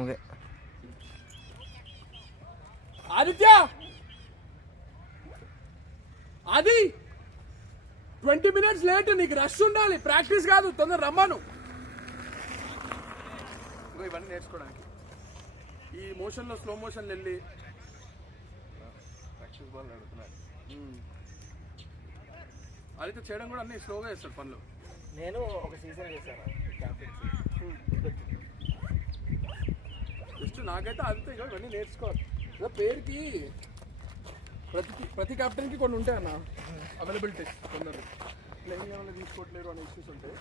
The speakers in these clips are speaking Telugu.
అదే ఆదిత్య అది 20 minutes లేట్. నీకు రష్ ఉండాలి, ప్రాక్టీస్ కాదు. తొందర రమ్మను. ఇవన్నీ నేర్చుకోవడానికి ఈ మోషన్ లో స్లో మోషన్ వెళ్ళి ప్రాక్టీస్ బాల్ నడుపుతున్నారు. అయితే చేయడం కూడా అన్ని స్లోగా చేస్తాడు పనులు. నేను ఒక సీజన్ చేశాను జస్ట్ నాకైతే అంతే. ఇవన్నీ నేర్చుకోవాలి. పేరుకి ప్రతి కెప్టెన్కి కొన్ని ఉంటాయి అన్న అవైలబిలిటీస్. కొందరు ప్లేయింగ్ ఏమైనా తీసుకోవట్లేరు అనే ఇష్యూస్ ఉంటాయి.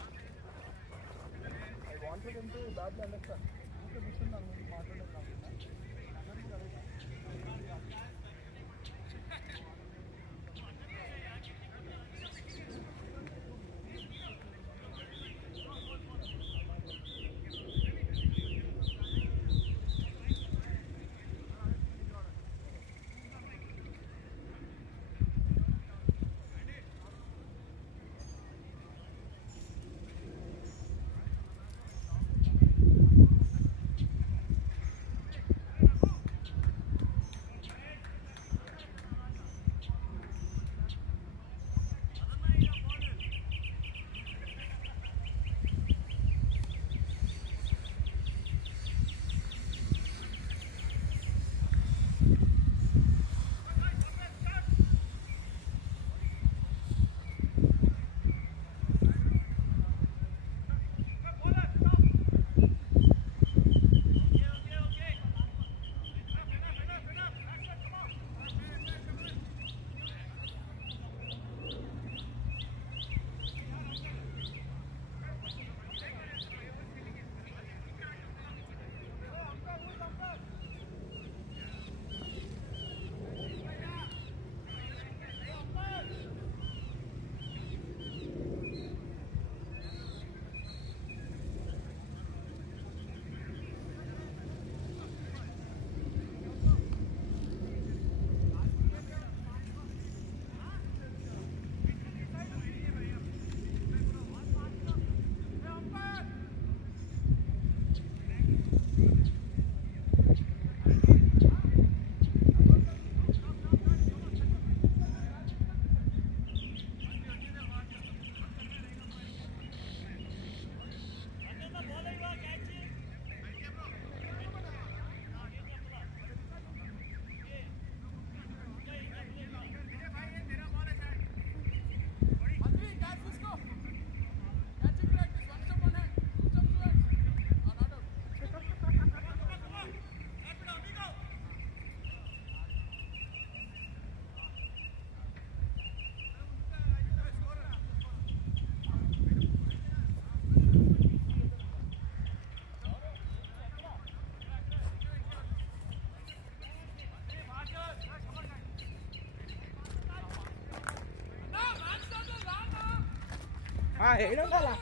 I wanted him to badly understand. మాట్లాడడం ఏడుండాలా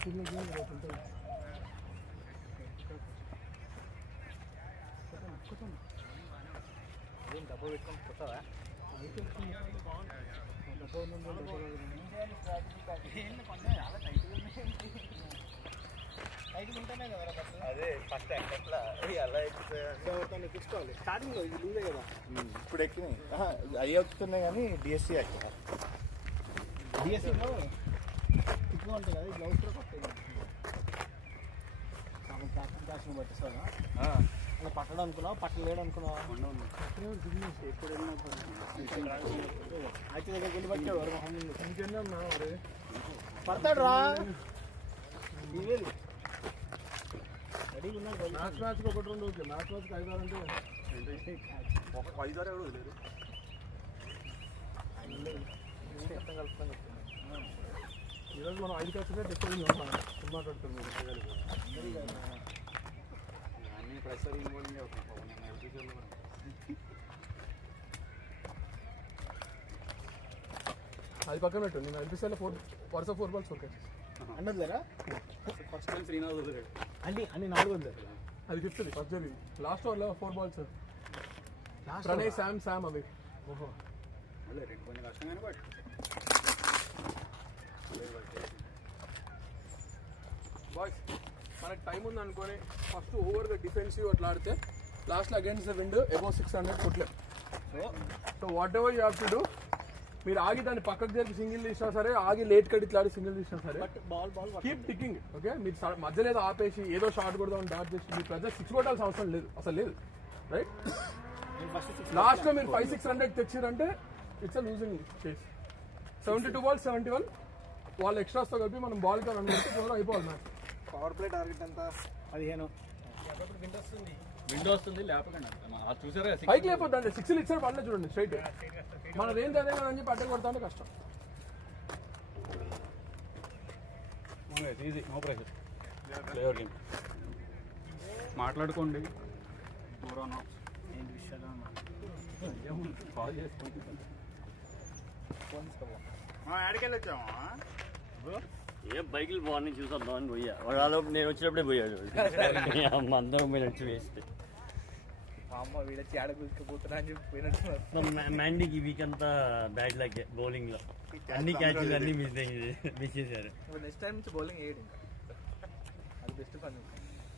డబ్బు పెట్టుకొని కొత్తవా అదే ఫస్ట్ ఎట్లా అలా ఎక్కించుకోవాలి స్టార్టింగ్లో ఇది లూజే కదా ఇప్పుడు ఎక్కినాయి అవి ఎక్కుతున్నాయి కానీ డిఎస్సీ ఎక్కడ డిఎస్సీలో ఎక్కువ ఉంటాయి కదా గ్లౌస్ కూడా కొత్త కాసిన బట్టి సార్ అలా పట్టడం అనుకున్నావు పట్టలేడు అనుకున్నావు ఎప్పుడు అయితే దగ్గరికి వెళ్ళి పట్టాడు పడతాడు రా రెడీ ఉన్నాడు మ్యాచ్కి ఒకటి రెండు ఓకే మ్యాచ్కి 5 6 అంటే ఒక 5 6 ఎవరు వదిలేరు ఈరోజు మనం 5 ఖర్చుగా డిస్కషన్ మాట్లాడుతున్నాం అది పక్కన పెట్టు నేను ఎల్పిసిలో 4 బాల్స్ ఓకే అన్నదిలేరా ఫస్ట్ టైం శ్రీనాథ్ వదిలేడు అన్ని 4 వదిలేదు అది ఫిఫ్త్ ఫస్ట్ జరిగింది లాస్ట్ ఓవర్లో 4 బాల్స్ ప్రణయ్ శామ్ అవి ఓహో అదే రెండు కొంచెం కష్టంగానే బట్ బాయ్స్ మనకి టైం ఉంది అనుకొని ఫస్ట్ ఓవర్గా డిఫెన్సివ్ అట్లా ఆడితే లాస్ట్లో అగైన్స్ ద విండ్ అబౌవ్ 600 కొట్టలేదు so what ever you have to do మీరు ఆగి దాన్ని పక్కకు జరిపి సింగిల్ తీసినా సరే ఆగి లేట్ కట్ ఇట్లా ఆడి సింగిల్ తీసినా సరే బాల్ కీప్ టిక్కింగ్ ఓకే మీరు మధ్యలో ఏదో ఆపేసి ఏదో షార్ట్ కొడదాం డాట్ చేసి మీ ప్రజెంట్ 6 కొట్టాల్సిన అవసరం లేదు అసలు లేదు రైట్ లాస్ట్లో మీరు 5-6 తెచ్చిరంటే it's a losing case 72 balls 71 వాళ్ళు ఎక్స్ట్రాస్తో కలిపి మనం బాల్తో రన్ చేస్తే అయిపోవాలి మ్యాచ్ పవర్ ప్లే టార్గెట్ ఎంత 15 విండో వస్తుంది లేపకండి చూసారా పైకి లేకపోద్దండి 6 ఇచ్చారు పడలేదు చూడండి స్ట్రైట్ మన రేంజ్ అదే కదా అని చెప్పి అడ్డ కొడతా అంటే కష్టం easy no pressure player game మాట్లాడుకోండి ఏంటి విషయాలు కాల్ చేసుకుంటే ఏ బైకులు బాగున్నాయి చూసొద్దాం అని పోయా వాడు నేను వచ్చినప్పుడే పోయాడు అందరం పోయినట్టు వేస్ట్ అమ్మ వీడొచ్చి ఆడ కూర్చుకుంటున్నా అని చెప్పి పోయినట్టు మ్యాండీకి ఈ వీక్ అంతా బ్యాడ్ లక్ బౌలింగ్ లో అన్ని క్యాచ్లు అన్ని మిస్ చేశారు నెక్స్ట్ టైం నుంచి బౌలింగ్ వేయడు అది బెస్ట్ పని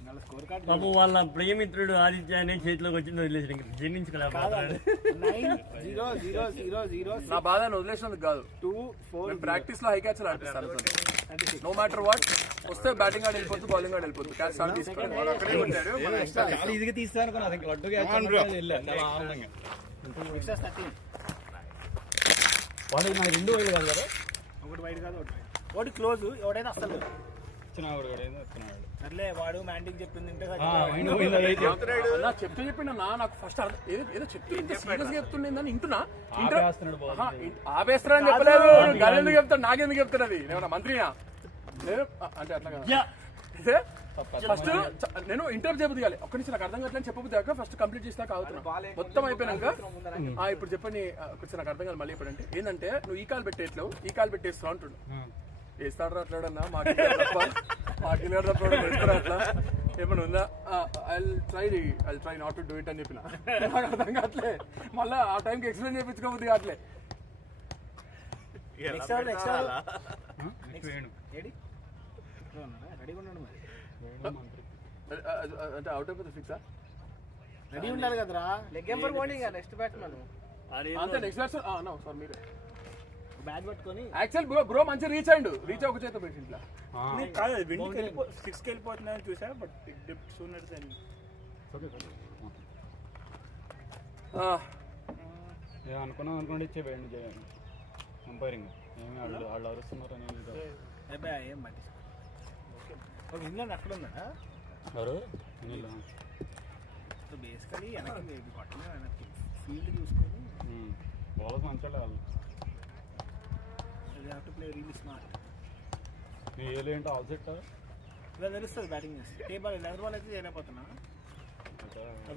వాళ్ళ స్కోర్ కార్డ్ పాపం వాళ్ళ ప్రియమిత్రుడు ఆదిత్య అనే చేతిలోకి వచ్చింది వదిలేసాడు ఇంకా జీర్ణించుకోలేకపోతున్నాడు 9-0-0-0-0 నా బాధ వదిలేసినందుకు కాదు 2-4 ప్రాక్టీస్ లో హై క్యాచ్ ఆడిపిస్తాను నో మ్యాటర్ వాట్ వస్తే బ్యాటింగ్ ఆడి వెళ్ళిపోతుంది బౌలింగ్ ఆడి వెళ్ళిపోతుంది క్యాచ్ స్టార్ట్ తీసుకుంటాడు చాలా ఈజీగా తీస్తాను అనుకున్నా అసలు లడ్డు చాలా ఆనందంగా ఎక్స్ట్రా 13 వాళ్ళకి నాకు 2 వైలు కాదు కదా ఒకటి వైడ్ కాదు ఒకటి క్లోజ్ ఎవడైనా అసలు వచ్చినాడు కూడా వచ్చినాడు సర్లే వాడు మ్యాండింగ్ చెప్పింది చెప్పి నాకు ఫస్ట్ ఏదో చెప్తే ఇంత సీరియస్ చెప్తుండేదని ఇంటున్నా ఆపేస్తారా అని చెప్పలేదు గది ఎందుకు చెప్తాడు నాకెందుకు చెప్తాడు అది నేను మంత్రినా నేను అంటే అట్లా కదా ఫస్ట్ నేను ఇంటర్వ్యూ చెప్పదు ఒక్క నుంచి నాకు అర్థం కావట్లేదు చెప్పబోద్దాక ఫస్ట్ కంప్లీట్ చేసినాక అవుతున్నా మొత్తం అయిపోయినాక ఇప్పుడు చెప్పండి కొంచెం నాకు అర్థం కాదు మళ్ళీ ఇప్పుడంటే ఏంటంటే నువ్వు ఈ కాల్ పెట్టేట్లు ఈ కాల్ పెట్టేస్తావు అంటుండు వేస్తాడు అట్లాడన్నా మాకు అట్లా ఏమన్నా ఉందా I try not to do it అని చెప్పిన నాకు అర్థం కావట్లే మళ్ళీ ఆ టైంకి ఎక్స్ప్లెయిన్ చేయించుకోబోద్ది కావట్లే రెడీ ఉన్నాడు మరి అంటే అవుట్ అయిపోతుంది ఫిక్సా రెడీ ఉండాలి కదరా leg ampere bowling next batsmen అంతే నెక్స్ట్ బ్యాట్స్మెన్ సార్ మీరు బ్యాట్ పట్టుకొని యాక్చువల్ బ్రో మంచిగా రీచ్ అయ్యిండు రీచ్ ఒక చేత పెట్టి ఇంట్లో కాదు విండ్కి 6కి వెళ్ళిపోతుందని చూసా బట్ సూనర్ అనుకున్నాం అనుకుంటే ఇచ్చే వేయండి చేయండి అంపైరింగ్ ఏమి వాళ్ళు అరుస్తున్నారు అని ఏం పట్టి ఇంగ్లాండ్ అక్కడ ఉందా ఎవరు బేసికలీ వెనక్కి కొట్టలే వెనక్కి ఫీల్డ్ చూసుకొని బౌలర్స్ మంచి వాళ్ళు టు ప్లే రియల్లీ స్మార్ట్ మీ ఏలో ఏంటో ఆల్ సెట్ ఇలా తెలుస్తుంది బ్యాటింగ్ చేస్తే ఏ బాల్ లెదర్ బాల్ అయితే చేయలేకపోతున్నా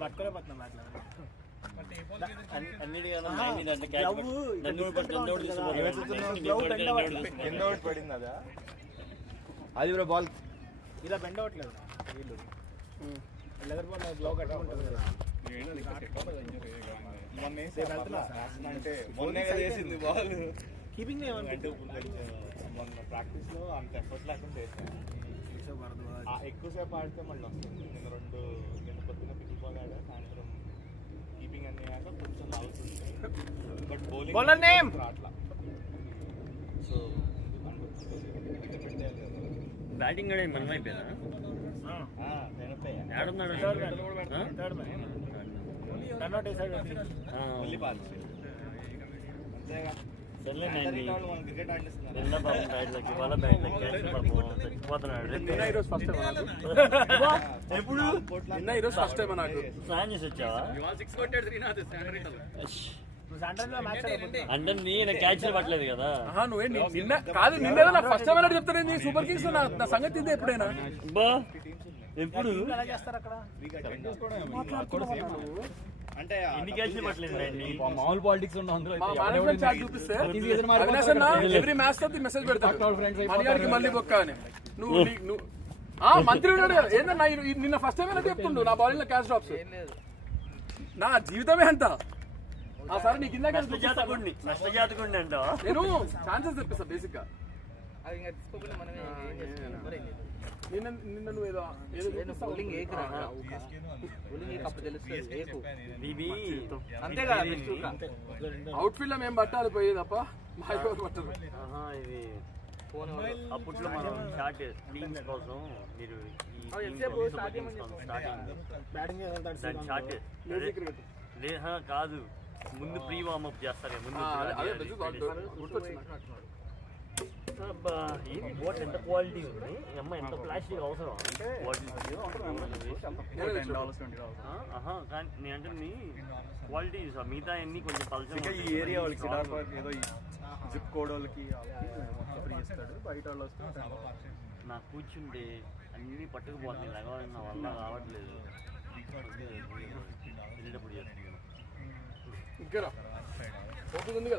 పట్టుకోలేకపోతున్నా పడింది అదా అది బ్రో బాల్ ఇలా బెండ్ అవ్వట్లేదు వీళ్ళు లెదర్ బాల్ గ్లో కట్టుకుంటుంది కదా. అంటే మొన్నే కదా వేసింది బాల్. కీపింగ్ మొన్న ప్రాక్టీస్ లో అంత ఎఫర్ట్ లేకుండా చేశాను. ఎక్కువసేపు ఆడితే మళ్ళీ వస్తుంది. నిన్న పొద్దున్న పిక్ బాల్ ఆడా, సాయంత్రం కీపింగ్ అన్ని ఆడ కొంచెం అవుతుంది. బట్ బౌలర్ నేమ్ అట్లా సో బ్యాటింగ్ కూడా మనం అయిపోయినా ఏడున్నాడు థర్డ్ మ్యాన్ రన్ అవుట్ వేసాడు. మళ్ళీ పాల్చి అంతేగా క్రికెట్ ఆడిస్తున్నారు. నిన్న పాపం బ్యాట్లకి వాళ్ళ బ్యాట్లకి క్యాచ్ పాపం చచ్చిపోతున్నాడు. నిన్న ఈరోజు ఫస్ట్ టైం నాకు ఎప్పుడు నిన్న ఈరోజు ఫస్ట్ టైం నాకు స్నాన్ చేసి వచ్చావా అంటే నేను క్యాచ్ పట్టలేదు కదా. నువ్వే నిన్న కాదు నిన్న నాకు ఫస్ట్ టైం అన్నట్టు చెప్తాను. సూపర్ కింగ్స్ లో నా సంగతి ఇదే ఎప్పుడైనా బా ఎప్పుడు ఎలా చేస్తారు అక్కడ? అంటే ఎన్ని క్యాచ్లు పట్టలేదు అండి. మామూలు పాలిటిక్స్ ఉన్న అందులో మా మేనేజ్మెంట్ చాట్ చూపిస్తే అవినాష్ అన్న ఎవ్రీ మ్యాచ్ తో మెసేజ్ పెడతాడు మణిగారికి మళ్ళీ బొక్క అని. నువ్వు మంత్రి ఉన్నాడు ఏంటన్నా నిన్న ఫస్ట్ టైం అన్నట్టు చెప్తుండు నా బాడీలో లో క్యాచ్ డ్రాప్స్. నా జీవితమే అంత సరే నీకు ఇందాక నష్టజాతకుండి అంట. నేను ఛాన్సెస్ తెప్పిస్తా బేసిక్ గా. నిన్న నువ్వు ఏదో అవుట్ ఫీల్డ్ లో మేము పట్టాలి పోయి తప్ప మా పట్టరు. ఇది అప్పట్లో మనం స్టార్ట్ టీమ్స్ కోసం మీరు కాదు ముందు ప్రీ వార్మప్ చేస్తారు ముందు. బోట్ ఎంత క్వాలిటీ ఉంది అమ్మ, ఎంత ప్లాస్టిక్ అవసరం అంటే కానీ నేను అంటే క్వాలిటీ మిగతా అన్ని కొంచెం పలచగా. ఈ ఏరియా వాళ్ళకి సిడార్ పార్క్ ఏదో జిప్ కోడ్ వాళ్ళకి ఫ్రీ ఇస్తాడు, బయట వాళ్ళు వస్తే నాకు కూర్చుంటే అన్ని పట్టుకుపోతుంది. లగవాలని నా వల్ల రావట్లేదు. వెళ్ళేటప్పుడు చేస్తున్నాను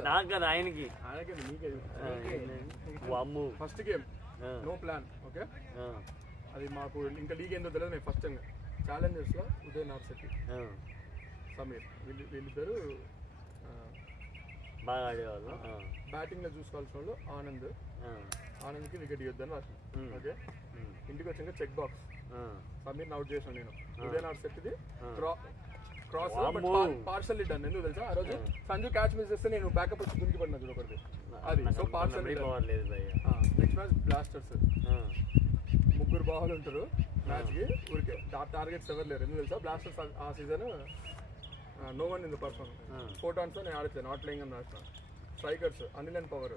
నాకు కదా ఆయనకి. First game no plan okay. అది మాకు ఇంకా లీగ్ ఏందో తెలియదు. నేను ఫస్ట్ టైం ఛాలెంజర్స్ లో ఉదయ్ నార్శెట్టి సమీర్ వీళ్ళిద్దరు బాగా ఆడేవాళ్ళు. బ్యాటింగ్ లో చూసుకోవాల్సిన వాళ్ళు ఆనంద్కి వికెట్ ఇవ్వద్దని రాసిన. ఓకే ఇంటికి వచ్చాక చెక్ బాక్స్ సమీర్ అవుట్ చేసాను నేను. ఉదయ్ నార్శెట్టిది క్రాస్ పార్షల్ డన్. ఎందుకు తెలుసా ఆ రోజు సంజు క్యాచ్ మిస్ చేస్తే నేను బ్యాకప్ వచ్చి దునికి పడినా చూడకూడదు అది. So partial next match blasters ముగ్గురు బాల్ ఉంటారు మ్యాచ్ కి ఊరికే టార్గెట్స్ ఎవరు లేరు. ఎందుకు తెలుసా బ్లాస్టర్స్ ఆ season no one in the perform 4 towns నేను ఆడతాను నాట్ ప్లేయింగ్ అని రాసిన. Strikers Anil and power,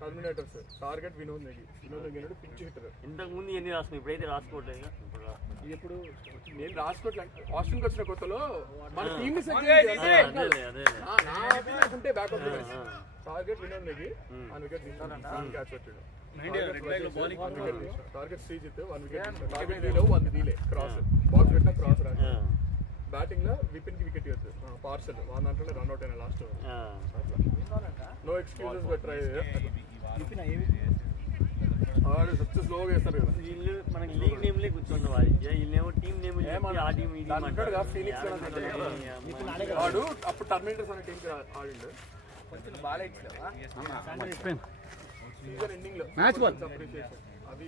terminators target Vinod Negi pitch hitter. ఇంతకు ముందు ఎన్ని రాసుకున్నాయి ఇప్పుడైతే రాసుకోవట్లేదు. ఇప్పుడు నేను రాసుకోవట్లేదు. ఆస్ట్రేలియాకి వచ్చిన కొత్తలో మన టీమ్ ఉంటే backup target Vinod Negi 1 wicket catch పెట్టాడు. టార్గెట్ శ్రీజిత్ 1 వికెట్, టార్గెట్ రీలో 1 రీలే క్రాస్ బాక్స్ పెట్టిన క్రాస్ రాదు. బ్యాటింగ్ లో విపిన్ కి వికెట్ ఇవ్వచ్చు పార్సల్ 1 దాంట్లో రన్అట్ అయినా last. No excuses but try. స్లోగా వేస్తారు కదా వీళ్ళు మనకి లీగ్ నేమ్లే కూర్చున్న వీళ్ళేమో టీం నేమ్ ఆ టీం వాడు అప్పుడు టర్మినేటర్స్ అనే టీంకి ఆడిండు. సీజన్ ఎండింగ్ లో మ్యాచ్ అవి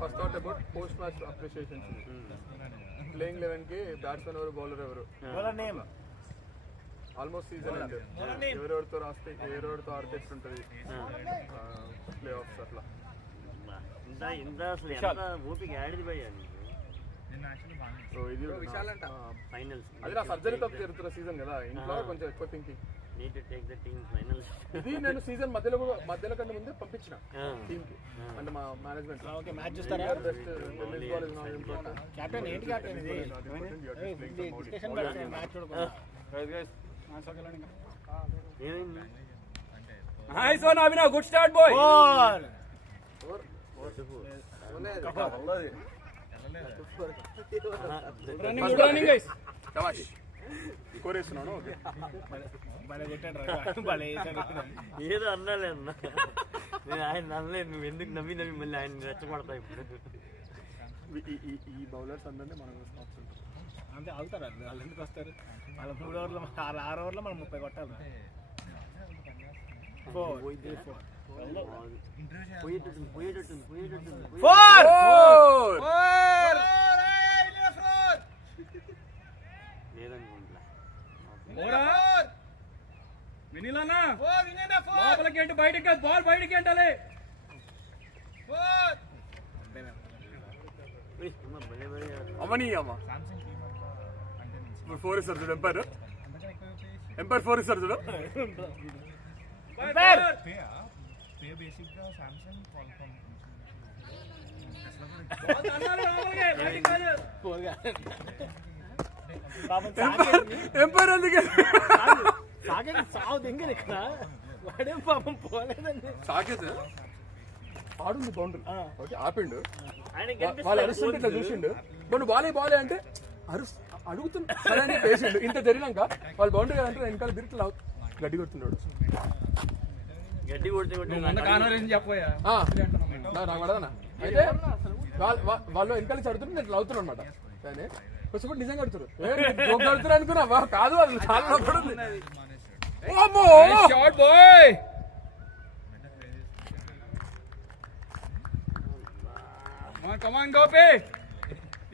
first thought about post match appreciations. Playing 11 కి బ్యాట్స్మెన్ ఎవరు బౌలర్ ఎవరు ఆల్మోస్ట్ సీజన్ అంటే ఎవరెవరితో రాస్తే ఎవరెవరితో ఆర్కెస్ట్ ఉంటుంది ప్లే ఆఫ్స్ అట్లా. ఇంత అసలు ఎంత ఓపిక ఆడిది భయ్యా నీకు. సో ఇది ఫైనల్స్ అది నా సర్జరీ తప్పు జరుగుతున్న సీజన్ కదా ఇంట్లో కొంచెం ఎక్కువ thinking. Need to take the team finals. ఇది నేను సీజన్ మధ్యలో కన్నా ముందే పంపించిన టీమ్ కి అంటే మా మేనేజ్మెంట్. ఓకే మ్యాచ్ చూస్తారా? Best tennis ball is not important. Captain ఏంటి కెప్టెన్ ఇది డిస్కషన్ పెడతాం మ్యాచ్ చూడకుండా. గైస్ మ్యాచ్ ఓకేలా ఇంకా ఏమైంది? Nice one Abhinav, good start boy. Running guys. శభాష్. కోరేస్తున్నాను. ఓకే ఏదో అన్నాలే అన్న, నేను ఆయన అనలేదు. నువ్వు ఎందుకు నమ్మి మళ్ళీ ఆయన రెచ్చగొడతావు ఇప్పుడు. ఈ బౌలర్స్ అందరినీ మనం అంతే అవుతారు వాళ్ళు ఎందుకు వస్తారు? వాళ్ళ 3 ఓవర్లో 6 ఓవర్లో మనం 30 కొట్టాలి. 4 వినిలానా లోపలికి ఏంటి బయటికి కాదు, బాల్ బయటికి ఏంటాలి. అమ్మని అమ్మ 4 ఇస్తారు చూడు. ఎంపైర్ 4 ఇస్తారు చూడు. ఎంపైర్ ఎందుకు సాగు దింగరు ఇక్కడ, వాడేం పాపం పోలేదండి. సాకేత్ ఆడుంది బౌండరీ, ఓకే ఆపిండు. వాళ్ళు అరుస్తుంటే ఇట్లా చూసిండు, నువ్వు బాలే అంటే అడుగుతున్నా సరే అని పేసిండు. ఇంత జరిగినాక వాళ్ళు బౌండరీ అంటే వెనకాల తిరిగి గడ్డి కొడుతున్నాడు. గడ్డి కొడితే చెప్పోయా నాకు పడదనా. అయితే వాళ్ళు వెనకాల చదువుతుంటే నేను అవుతున్నాను అనమాట. కానీ కొంచెం నిజంగా కడుతున్నారు, కడుతున్నారు అనుకున్నావా? కాదు, అది చాలా పడుతుంది.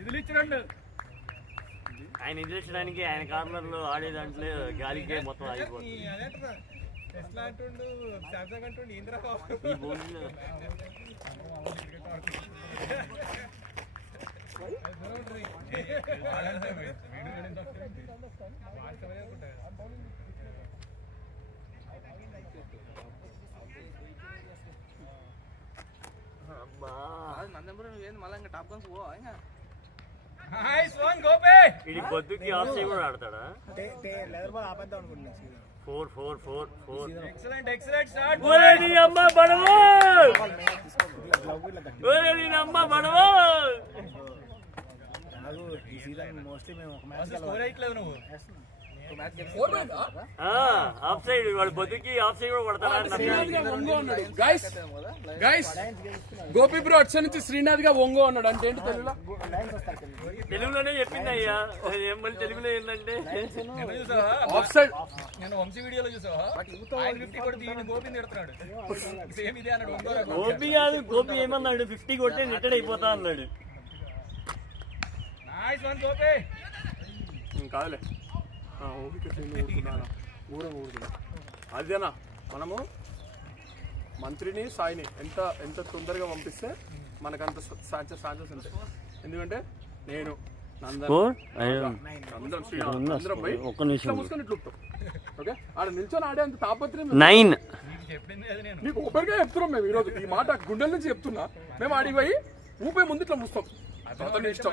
ఇది ఇచ్చినండు ఆయన ఎదిరించడానికి ఆయన కార్నర్లో ఆడే దాంట్లో గాలికే మొత్తం ఆగిపోతుంది. ఈ బౌలింగ్ ఇది బొద్దుకి ఆఫ్ సైడ్ కూడా ఆడతాడా? 4 ఎక్సలెంట్ స్టార్ట్. అమ్మ బడవో, అమ్మ బడవో. ఆఫ్ సైడ్ వాడు బొద్దుకి ఆఫ్ సైడ్ కూడా కొడతాడా? గైస్ గోపి బ్రో అచ్చ నుంచి శ్రీనాథ్ గా ఒంగో అన్నాడు. అంటే ఏంటి తెలుగులో? తెలుగులోనే చెప్పింది అయ్యా, మళ్ళీ తెలుగులో ఏంటంటే ఆఫ్ సైడ్. నేను వంశీ వీడియోలో చూసావా, 50 కొడితే గోపి తిడుతున్నాడు. సేమ్ ఇదే అన్నాడు. గోపి కాదు, గోపి ఏమన్నాడు, 50 కొట్టే రిటైర్ అయిపోతా అన్నాడు. Nice one Gopi. కాదులే అదేనా, మనము మంత్రిని సాయిని ఎంత తొందరగా పంపిస్తే మనకంత ఛాన్సెస్ ఉంటాయి. ఎందుకంటే నేను అందరం పోయి మూసుకొని ఇట్లా ఓకే ఆడ నిల్చొని ఆడే అంత తాపత్రయం 9 నీకు ఓపెన్గా చెప్తున్నాం మేము ఈరోజు. ఈ మాట గుండెల నుంచి చెప్తున్నా. మేము ఆడికి పోయి ఊపే ముందు ఇట్లా మూస్తాం, ఇష్టం.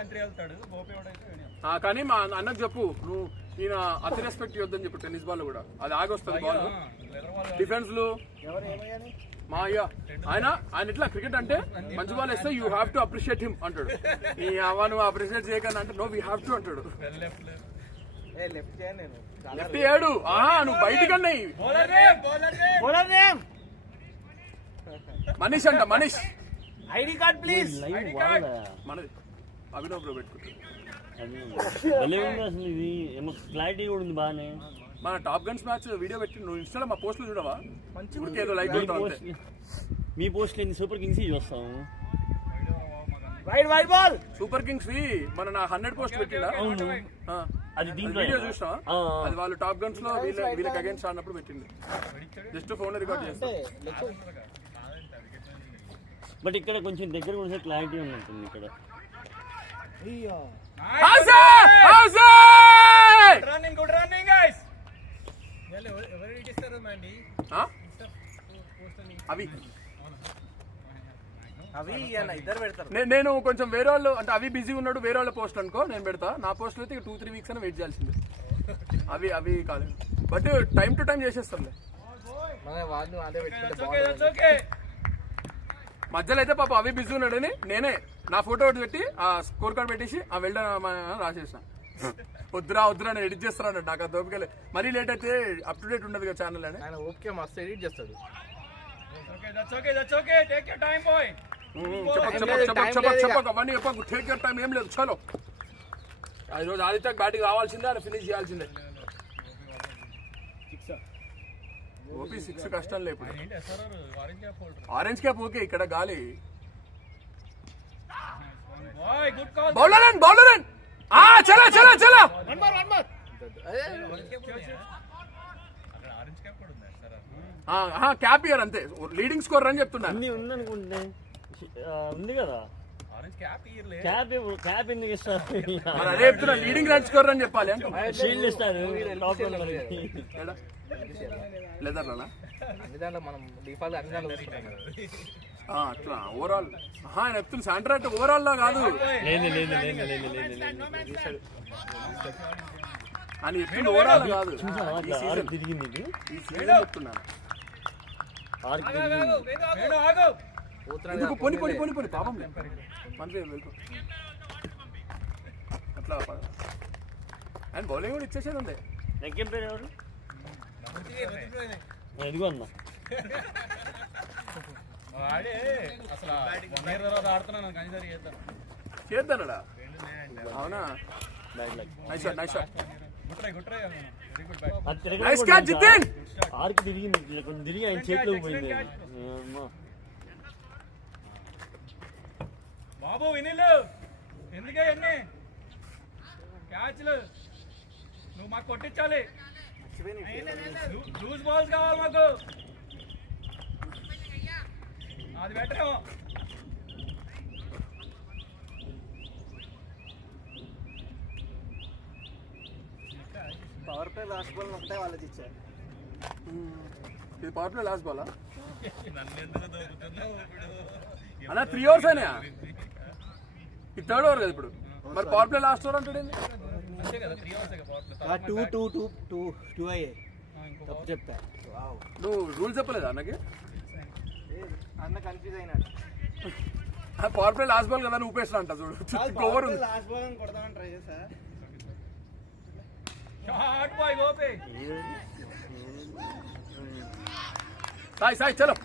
కానీ మా అన్నకు చెప్పు, నువ్వు ఈయన అతి రెస్పెక్ట్ ఇవ్వద్దని చెప్పు. టెన్నిస్ బాల్ కూడా అది ఆగొస్తుంది బాల్. డిఫెన్స్ లు మా అయ్యా ఆయన ఇట్లా క్రికెట్ అంటే మంచి బాల్ వేస్తే you have to appreciate him అంటాడు. ఈ అవ్వ నువ్వు అప్రిషియేట్ చేయకని అంటే నో వీ హ్యావ్ టు అంటాడు. లెఫ్ట్ ఏడు నువ్వు బయటికి అన్నాయి. మనీష్ అంట, మనీష్ ఐడి కార్డ్ ప్లీజ్. మనది అభినవ్ బ్రో పెట్టుకుంటాడు. ఇది ఏమో క్లారిటీ కూడా ఉంది బాగానే. మన టాప్ గన్స్ మ్యాచ్ వీడియో పెట్టి నువ్వు ఇన్స్టాలో మా పోస్టులు చూడవా? ఏదో లైక్ మీ పోస్ట్ ఏంది? సూపర్ కింగ్స్ చూస్తాము. సూపర్ కింగ్స్ మన నా 100 పోస్ట్ పెట్టినా అది దీంట్లో వీడియో చూసినా? అది వాళ్ళు టాప్ గన్స్ లో వీళ్ళకి అగైన్స్ ఆడినప్పుడు పెట్టింది. జస్ట్ ఫోన్ రికార్డ్ చేస్తా. బట్ ఇక్కడ కొంచెం దగ్గర కొంచెం క్లారిటీ ఉన్నట్టుంది. ఇక్కడ నేను కొంచెం వేరే వాళ్ళు అంటే అవి బిజీ ఉన్నాడు, వేరే వాళ్ళ పోస్ట్ అనుకో నేను పెడతా. నా పోస్ట్ అయితే 2-3 వీక్స్ అని వెయిట్ చేయాల్సిందే. అవి కాదు, బట్ టైం టు టైం చేసేస్తాంలే. మధ్యలో అయితే పాప అవి బిజీ ఉన్నాడని నేనే నా ఫోటో ఒకటి పెట్టి ఆ స్కోర్ కార్డ్ పెట్టేసి ఆ వెళ్ళడం రాసేసిన. వద్దురా వద్దురా నేను ఎడిట్ చేస్తాను నాకు అది ఓపిక లేదు. మరీ లేట్ అయితే అప్ టు డేట్ ఉండదు కదా ఛానల్ అని. ఆయన ఓకే మస్తు ఎడిట్ చేస్తాడు. Take your time boy. చెప్పకు అవన్నీ చెప్పకు. టేక్ యూర్ టైం ఏం లేదు. చలో ఈరోజు ఆదిత్య బ్యాటింగ్ రావాల్సిందే, ఆయన ఫినిష్ చేయాల్సిందే. ఓపీ 6 కష్టం లేదు. ఏంటి SRR orange cap holder. Orange cap okay, ఇక్కడ గాలి. Boy good call. Bowler and చలో చలో చలో. అదే అక్కడ ఆరెంజ్ క్యాప్ కూడా ఉంది ఎస్ఆర్ఆర్. క్యాప్ ఇయర్ అంతే, లీడింగ్ స్కోర్ అని చెప్తున్నా. అన్ని ఉందనుకుంటే ఉంది కదా ఆరెంజ్ క్యాప్ ఇయర్లే. క్యాప్ ఎందుకు ఇస్తారు? మరి అదే చెప్తున్నా, లీడింగ్ రన్ స్కోర్ అని చెప్పాలి అంటే. షీల్డ్ ఇస్తారు టాప్ లెదర్ లోనా అన్ని దాంట్లో మనం డిఫాల్ట్ అన్ని దాంట్లో చూస్తున్నాం కదా. అట్లా ఓవరాల్ ఆయన చెప్తుంది. శాంటర్ అంటే ఓవరాల్ లా కాదు లేదు అని చెప్తుంది, ఓవరాల్ కాదు. ఆరు తిరిగింది ఇది. ఈ సీజన్ చెప్తున్నాను. ఆరు వేణు ఆగు. ఎందుకు పోని పాపం మంచి వెళ్ళిపో అట్లా. ఆయన బౌలింగ్ కూడా ఇచ్చేసేది ఉంది. నెక్కేం పేరు ఎవరు? ఎదుగు అన్నా వాడే అసలు 1 year తర్వాత ఆడుతున్నాను కనీసం చేద్దానడా. అవునా, nice shot. Good try very good bat. Nice catch Jiten. ఆరుకి తిరిగింది, కొంచెం తిరిగి ఆయన చేతిలోకి పోయింది. బాబు వినిలు ఎందుకే ఎన్ని క్యాచ్లు నువ్వు మాకు కొట్టించాలి. లూజ్ బాల్స్ కావాలి మాకు. అది better. Power play last ball ఉంటాయి వాళ్ళకి ఇచ్చారు. ఇది పవర్ ప్లే లాస్ట్ బాల్ నన్ను ఎందుకు దొరుకుతున్నావు ఇప్పుడు? అలా 3 overs అయినా, ఇది 3rd over కదా ఇప్పుడు. మరి పవర్ ప్లే లాస్ట్ ఓవర్ అంటాడు. అంతే కదా 3 hours కదా. 2 అయ్యాయి. తప్పు చెప్తా. నువ్వు రూల్స్ చెప్పలేదా అన్నకి? అన్న కన్ఫ్యూజ్ అయినాడు. పవర్ ప్లే లాస్ట్ బాల్ కదా నువ్వు ఊపేస్తా అంట చూడు. ఓవర్ ఉంది. లాస్ట్ బాల్ కొడదామని ట్రై చేశా. Shot boy Gopi. సాయి చలో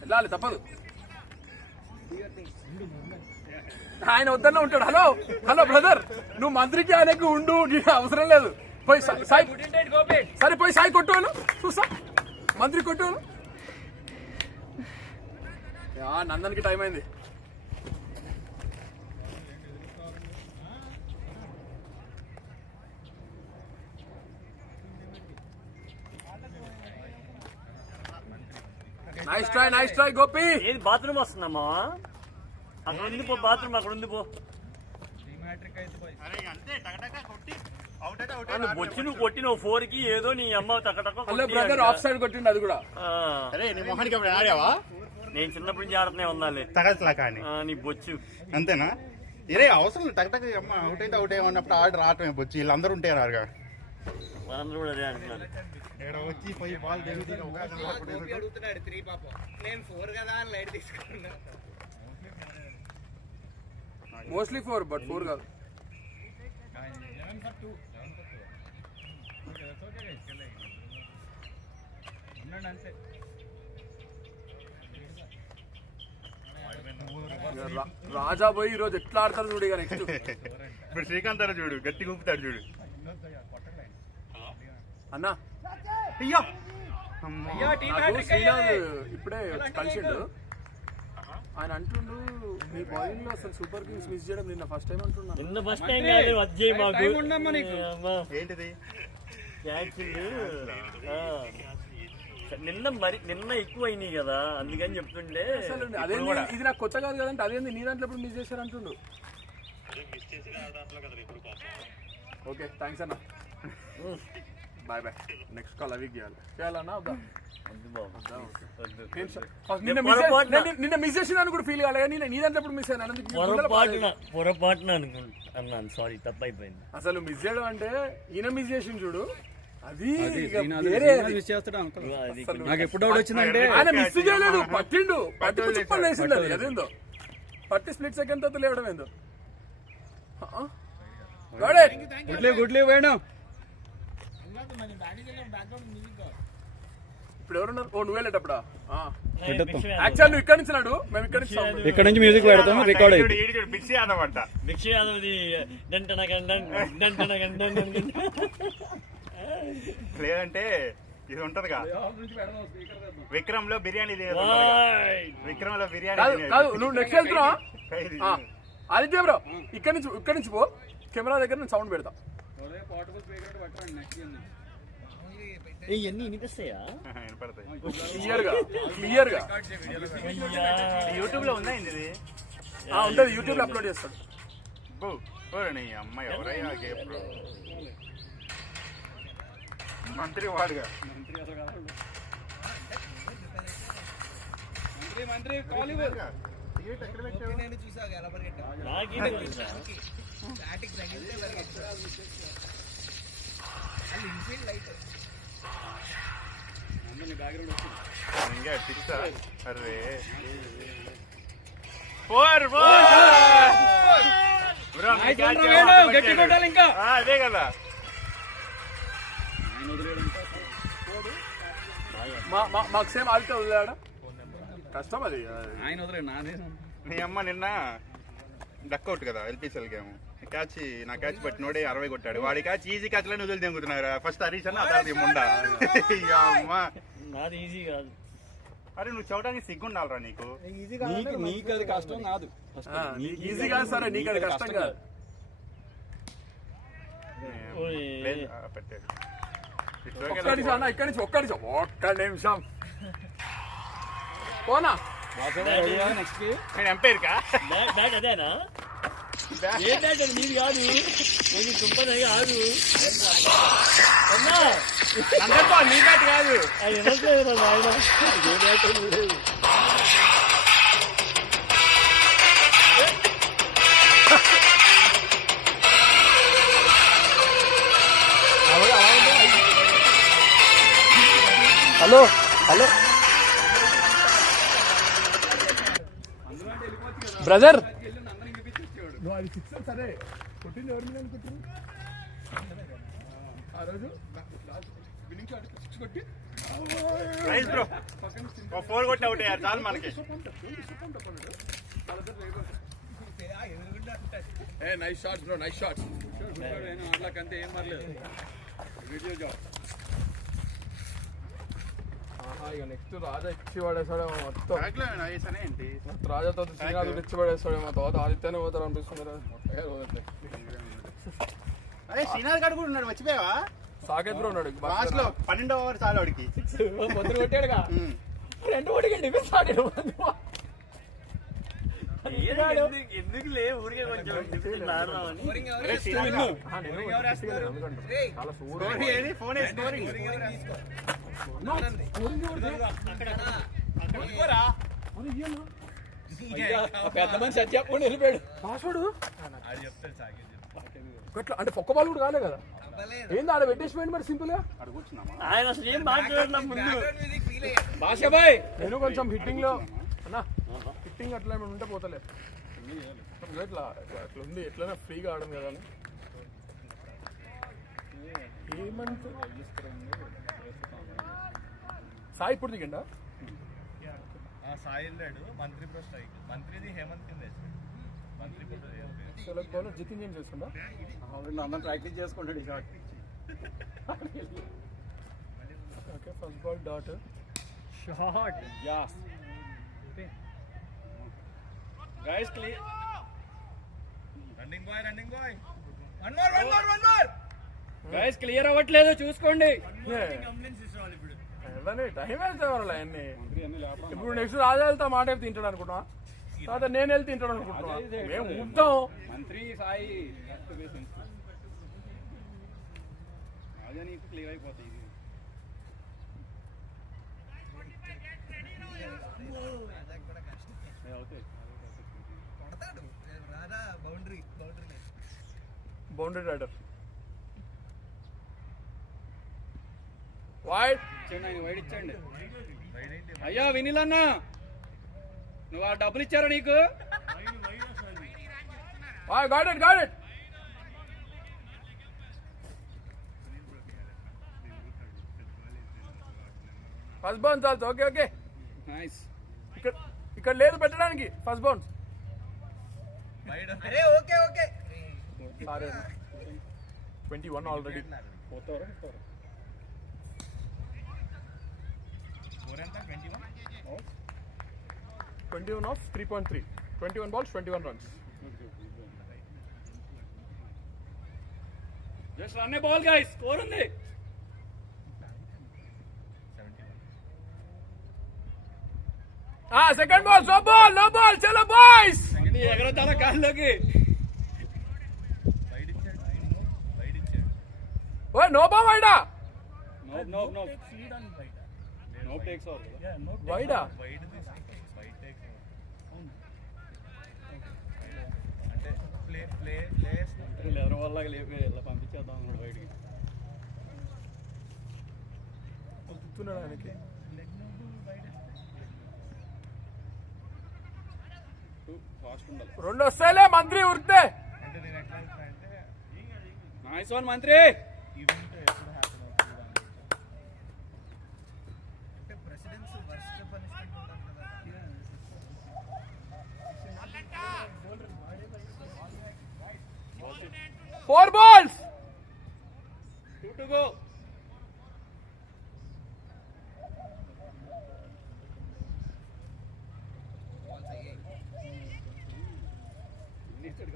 వెళ్ళాలి, తప్పదు. ఆయన వద్దన్న ఉంటాడు. హలో బ్రదర్, నువ్వు మంత్రికి ఆయనకి ఉండు, నీకు అవసరం లేదు. పోయి సాయి గోపి సరే పోయి సాయి కొట్టువాను చూసా, మంత్రి కొట్టువాను. నందన్కి టైం అయింది. Nice try Gopi. ఏది బాత్రూమ్ వస్తుందమ్మా? అక్కడ ఉంది పో, బాత్రూమ్ అక్కడ ఉంది పో. మ్యాట్రిక్ అయితే బాయ్. వచ్చి నువ్వు కొట్టిన 4 కి ఏదో నీ అమ్మ తక్కటక్క. హలో బ్రదర్, ఆఫ్ సైడ్ కొట్టిండు అది కూడా. అరే నీ మొహానికి అప్పుడు ఆడావా? నేను చిన్నప్పటి నుంచి ఆడుతూనే ఉండాలి. తగట్లా కానీ నీ బొచ్చు అంతేనా? ఇరే అవసరం టక్ అమ్మ అవుట్ అయితే అవుట్ అయ్యమన్నప్పుడు ఆర్డర్ రావటమే బొచ్చు. వీళ్ళందరూ ఉంటారు ఆరుగా. వాళ్ళందరూ కూడా అదే అంటున్నారు. వచ్చి పోయి బాల్ అడుగుతున్నాడు 3 పాపం. నేను 4 కదా అని లైట్ తీసుకున్నా. మోస్ట్లీ 4 బట్ 4 కాదు. అంతే రాజా పోయి ఈ రోజు ఎట్లా ఆడతారు చూడు. ఇక నెక్స్ట్ ఇప్పుడు శ్రీకాంత్ అన్న చూడు, గట్టి ఊపుతాడు చూడు. అన్నా అయ్యో నాకు శ్రీనాథ్ ఇప్పుడే కలిసిండు. ఆయన అంటుండు మీ బౌలింగ్ లో అసలు సూపర్ కింగ్స్ మిస్ చేయడం నిన్న ఫస్ట్ టైం అంటున్నా. నిన్న ఫస్ట్ టైం కాదు, అజ్జయ్ మాకు ఏంటిది నిన్న ఎక్కువ అయినాయి కదా, అందుకని చెప్తుండే. అసలు అదే ఇది నాకు కొత్త కాదు కదంటే, అదేంది నీ దాంట్లో ఎప్పుడు మిస్ చేశారు అంటుండు. ఓకే థ్యాంక్స్ అన్న, బాయ్ నెక్స్ట్ కాల్ అవి చేయాలన్నా వద్దా? నిన్న మిస్ చేసిన కూడా ఫీల్ కాలే, నీ దాంట్లో ఎప్పుడు మిస్ అయినా పొరపాటున అనుకున్నాను. సారీ, తప్పైపోయింది. అసలు మిస్ చేయడం అంటే ఈయన మిస్ చేసింది చూడు, అది నాకు ఎప్పుడు డౌట్ వచ్చిందంటే ఆయన మిస్ చేయలేదు, పట్టిండు పట్టుకుని వేసిండు. అది అదేందో పట్టి స్ప్లిట్ సెకండ్ తర్వాత లేవడం ఏందో. గుడ్లే వేయడం. ఇప్పుడు ఎవరున్నారు? ఓ నువ్వు వెళ్ళేటప్పుడా? యాక్చువల్ నువ్వు ఇక్కడ నుంచి నాడు, మేము ఇక్కడ నుంచి ఇక్కడ నుంచి మ్యూజిక్ పెడతాం, రికార్డ్ అయ్యి బిక్సి యాదవ్ అంట. భిక్ష యాదవ్ది లేదంటే ఇది ఉంటదిగా విక్రమ్ లో బిర్యానీ విక్రమ్ లో బిర్యానీ కాదు. నువ్వు నెక్స్ట్ వెళ్తున్నావా? ఆదిత్య బ్రో ఇక్కడ నుంచి పో, కెమెరా దగ్గర నేను సౌండ్ పెడతా. ఇవన్నీ వినిపిస్తాయా? వినపడతాయి క్లియర్ గా యూట్యూబ్ లో ఉందా ఇది? ఉంటది, యూట్యూబ్ లో అప్లోడ్ చేస్తాడు. నీ అమ్మాయి ఎవరయ్యా బ్రో? మంత్రి వాడుగా అరే ఇంకా అదే కదా. మాకు సేమ్ ఆదిత్య వదిలేడా? కష్టం అది. ఆయన వదిలేదు నాదే. నీ అమ్మ నిన్న డక్అవుట్ కదా ఎల్పిసిఎల్ గేమ్, క్యాచ్ నా క్యాచ్ పట్టినోడే 60 కొట్టాడు. వాడి క్యాచ్ ఈజీ క్యాచ్ లో వదిలి తెంగుతున్నారు. ఫస్ట్ హరీష్ అన్న అదే ముండా. నాది ఈజీ కాదు. అరే నువ్వు చూడడానికి సిగ్గుండాలరా నీకు. నీకు అది కష్టం కాదు. ఈజీ కాదు సరే, నీకు అది కష్టం కాదు. పెట్టాడు ఇక్కడి నుంచి ఒక్క నిమిషం పోనా. నెక్స్ట్ నేను ఎంపైర్ కా బ్యాట్ అదేనా? ఏ బ్యాట్ అది? నీది కాదు, నేను తుంపదే కాదు. నీ బ్యాట్ కాదు. అది ఎవరు ఆయన? ఏ బ్యాట్ లేదు. హలో బ్రదర్, నువ్వు అది సిక్స్ సరే కొట్టింది ఎవరి మీద అనుకుంటుంది? ఆ రోజు విన్నింగ్ షాట్ 6 కొట్టి నైస్ బ్రో. 4 కొట్టి అవుట్ అయ్యారు చాలు మనకి. Nice shots bro, nice shots. అట్లాకంతే ఏం పర్లేదు. Video job. ఇక నెక్స్ట్ రాజా ఇచ్చి పడేసాడేమో మొత్తం. ఏంటి రాజాతో శ్రీనాథ్ ఇచ్చి పడేస్తాడేమో. తర్వాత ఆదిత్యనే పోతారు అనిపిస్తుంది. అదే శ్రీనాథ్ గారు కూడా ఉన్నాడు, మర్చిపోయావా? సాకేత్ బ్రో ఉన్నాడు లాస్ట్ లో 12వ ఓవర్ చాలు వాడికి. పొద్దున కొట్టాడుగా 2 ఓడికి డిఫెన్స్ ఎందుకు లే ఊరికే కొంచెం ఆడదామని. చాలా ఫోన్ పెద్ద మనిషి చెప్పండి వెళ్ళిపోయాడు. పాస్వర్డ్ అంటే ఒక్క బాల్ కూడా కాలే కదా. ఏంది ఆడ పెట్టేసిపోయింది మరి సింపుల్ గా. ఆయన అసలు ఏం మాట్లాడలా ముందు. భాషాబాయ్ నేను కొంచెం హిట్టింగ్ లో అన్నా, హిట్టింగ్ అట్లా ఏమైనా ఉంటే పోతలే. ఇట్లా అట్లా ఉంది, ఎట్లైనా ఫ్రీగా ఆడడం కదా అని. ఏమంటే సాయి ఇప్పుడు దిగండా? సాయి వెళ్ళాడు. మంత్రి ప్రో స్ట్రైక్. మంత్రిది హేమంత్ కింద మంత్రి జితిన్ ఏం చేస్తుండా? అందరం ప్రాక్టీస్ చేసుకుంటాడు ఈ shot. Okay first ball dot shot. Yes guys clear. Running boy one more guys clear అవ్వట్లేదు చూసుకోండి. టైం వేస్తే అన్నీ. ఇప్పుడు నెక్స్ట్ రాజా వెళ్తా మాట అయితే తింటాడు అనుకుంటున్నా, తర్వాత నేను వెళ్తే తింటాడు అనుకుంటున్నా. మేము ఉంటాం. మంత్రి సాయి రాజా నీకు క్లియర్ అయిపోతాయి. బౌండరీ రైడర్ వైడ్ ఇచ్చండి, ఆయన వైడ్ ఇచ్చండి. అయ్యా వినిల్ అన్న, నువ్వు ఆ డబ్బులు ఇచ్చారా నీకు? Got it first bounce also. Okay okay, nice. ఇక్కడ లేదు పెట్టడానికి ఫస్ట్ బౌన్స్. అరే okay okay. 21 already. 21 of 3.3. 21 balls, 21 runs. Just run a ball guys, score ఉంది. సెకండ్ బాల్, నో బాల్, చలో బాయ్స్. ఎగరొద్దారా గాల్లోకి. ఓ నో బాల్ వైడా. నో టేక్స్ ఆర్ వైడా. ఎవరి వల్ల లేపి ఇలా పంపించేద్దాం కూడా బయటికి. చూస్తున్నాడు ఆయనకి. ఫాస్ట్ ఉండాలి. 2 వస్తాయిలే మంత్రి ఉరితే. నైస్ వన్ మంత్రి. Four balls. 2 to go.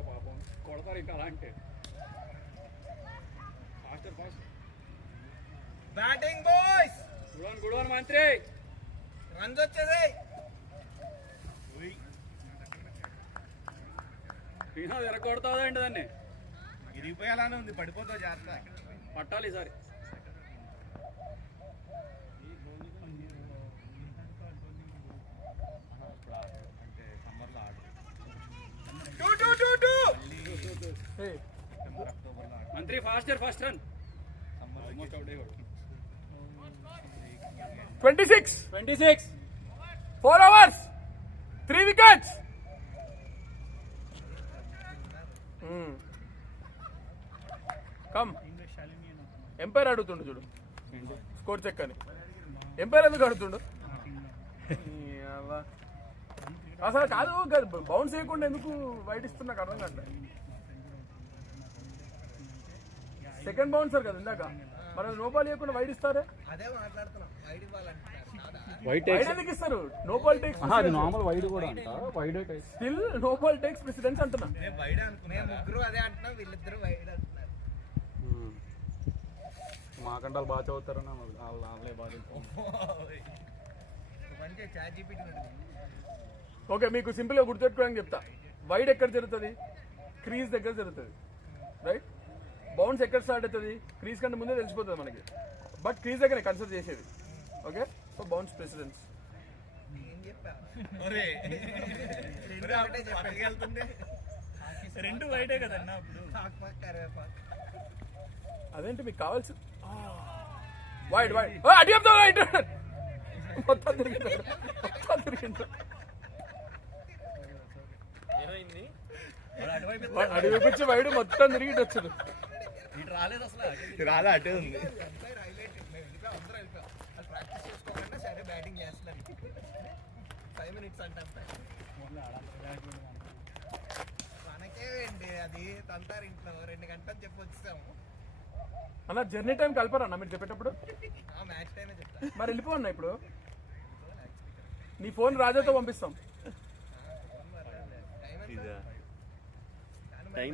పాపం కొడతారు ఇంకా అలా అంటే. Faster fast. Batting boys. Good one Mantri. Runs వచ్చేసాయి. శ్రీనాథ్ ఎరగొడతాదా ఏంటి దాన్ని? ఇరిగిపోయేలానే ఉంది, పడిపోతావు జాగ్రత్త. పట్టాలి ఈసారి. Mantri faster first run. Almost out అయ్యాడు. 26. 4 overs, 3 wickets. కమ్. ఎంపైర్ అడుగుతుండు చూడు స్కోర్ చెక్ అని. ఎంపైర్ ఎందుకు అడుగుతుండు? అసలు కాదు, బౌన్స్ చేయకుండా ఎందుకు వైట్ ఇస్తున్నా నాకు అర్థం కాదు. సెకండ్ బౌన్సర్ కదా ఇందాక, మనం నో బాల్ ఇవ్వకుండా వైట్ ఇస్తారే. అదే మాట్లాడుతున్నాం, వైడ్ బాల్ వైట్ ఎందుకు ఇస్తారు? No ball takes normal wide కూడా అంట. Wide still no ball takes precedence అంటున్నా. వైడ్ అనుకున్నా, ముగ్గురు అదే అంటున్నాం, వీళ్ళిద్దరు వైడ్ అంటున్నారు. మాకంటే వాళ్ళు బాగా చదువుతారని వాళ్ళే బాగా మంచిగా చాట్ జీపీటీ ఉంటుంది. ఓకే, మీకు సింపుల్గా గుర్తుపెట్టుకోవడానికి చెప్తా. వైడ్ ఎక్కడ జరుగుతుంది? క్రీజ్ దగ్గర జరుగుతుంది, రైట్? బౌన్స్ ఎక్కడ స్టార్ట్ అవుతుంది? క్రీజ్ కంటే ముందే తెలిసిపోతుంది మనకి, బట్ క్రీజ్ దగ్గర కన్సిడర్ చేసేది. Okay, so bounce precedence. ఏం చెప్పా? రెండు వైడే కదన్నా. అదేంటి మీకు కావాల్సి? వైడ్ అడి చెప్తా. రైట్, మొత్తం తిరిగింది. అడి చూపించి వైడ్ మొత్తం తిరిగి వచ్చాడు. రాలేదు అసలు, రాలే అటే ఉంది. ప్రాక్టీస్ చేసుకోకుండా సరే బ్యాటింగ్ చేస్తున్నారు. 5 minutes అంటారు. మనకే అండి అది తంతారు ఇంట్లో. 2 గంటలు చెప్పి వచ్చేసాము. అన్న జర్నీ టైం కలపరన్నా మీరు చెప్పేటప్పుడు? మ్యాచ్ టైమే చెప్తా. మరి వెళ్ళిపోన్నా ఇప్పుడు. నీ ఫోన్ రాజాతో పంపిస్తాం. టైం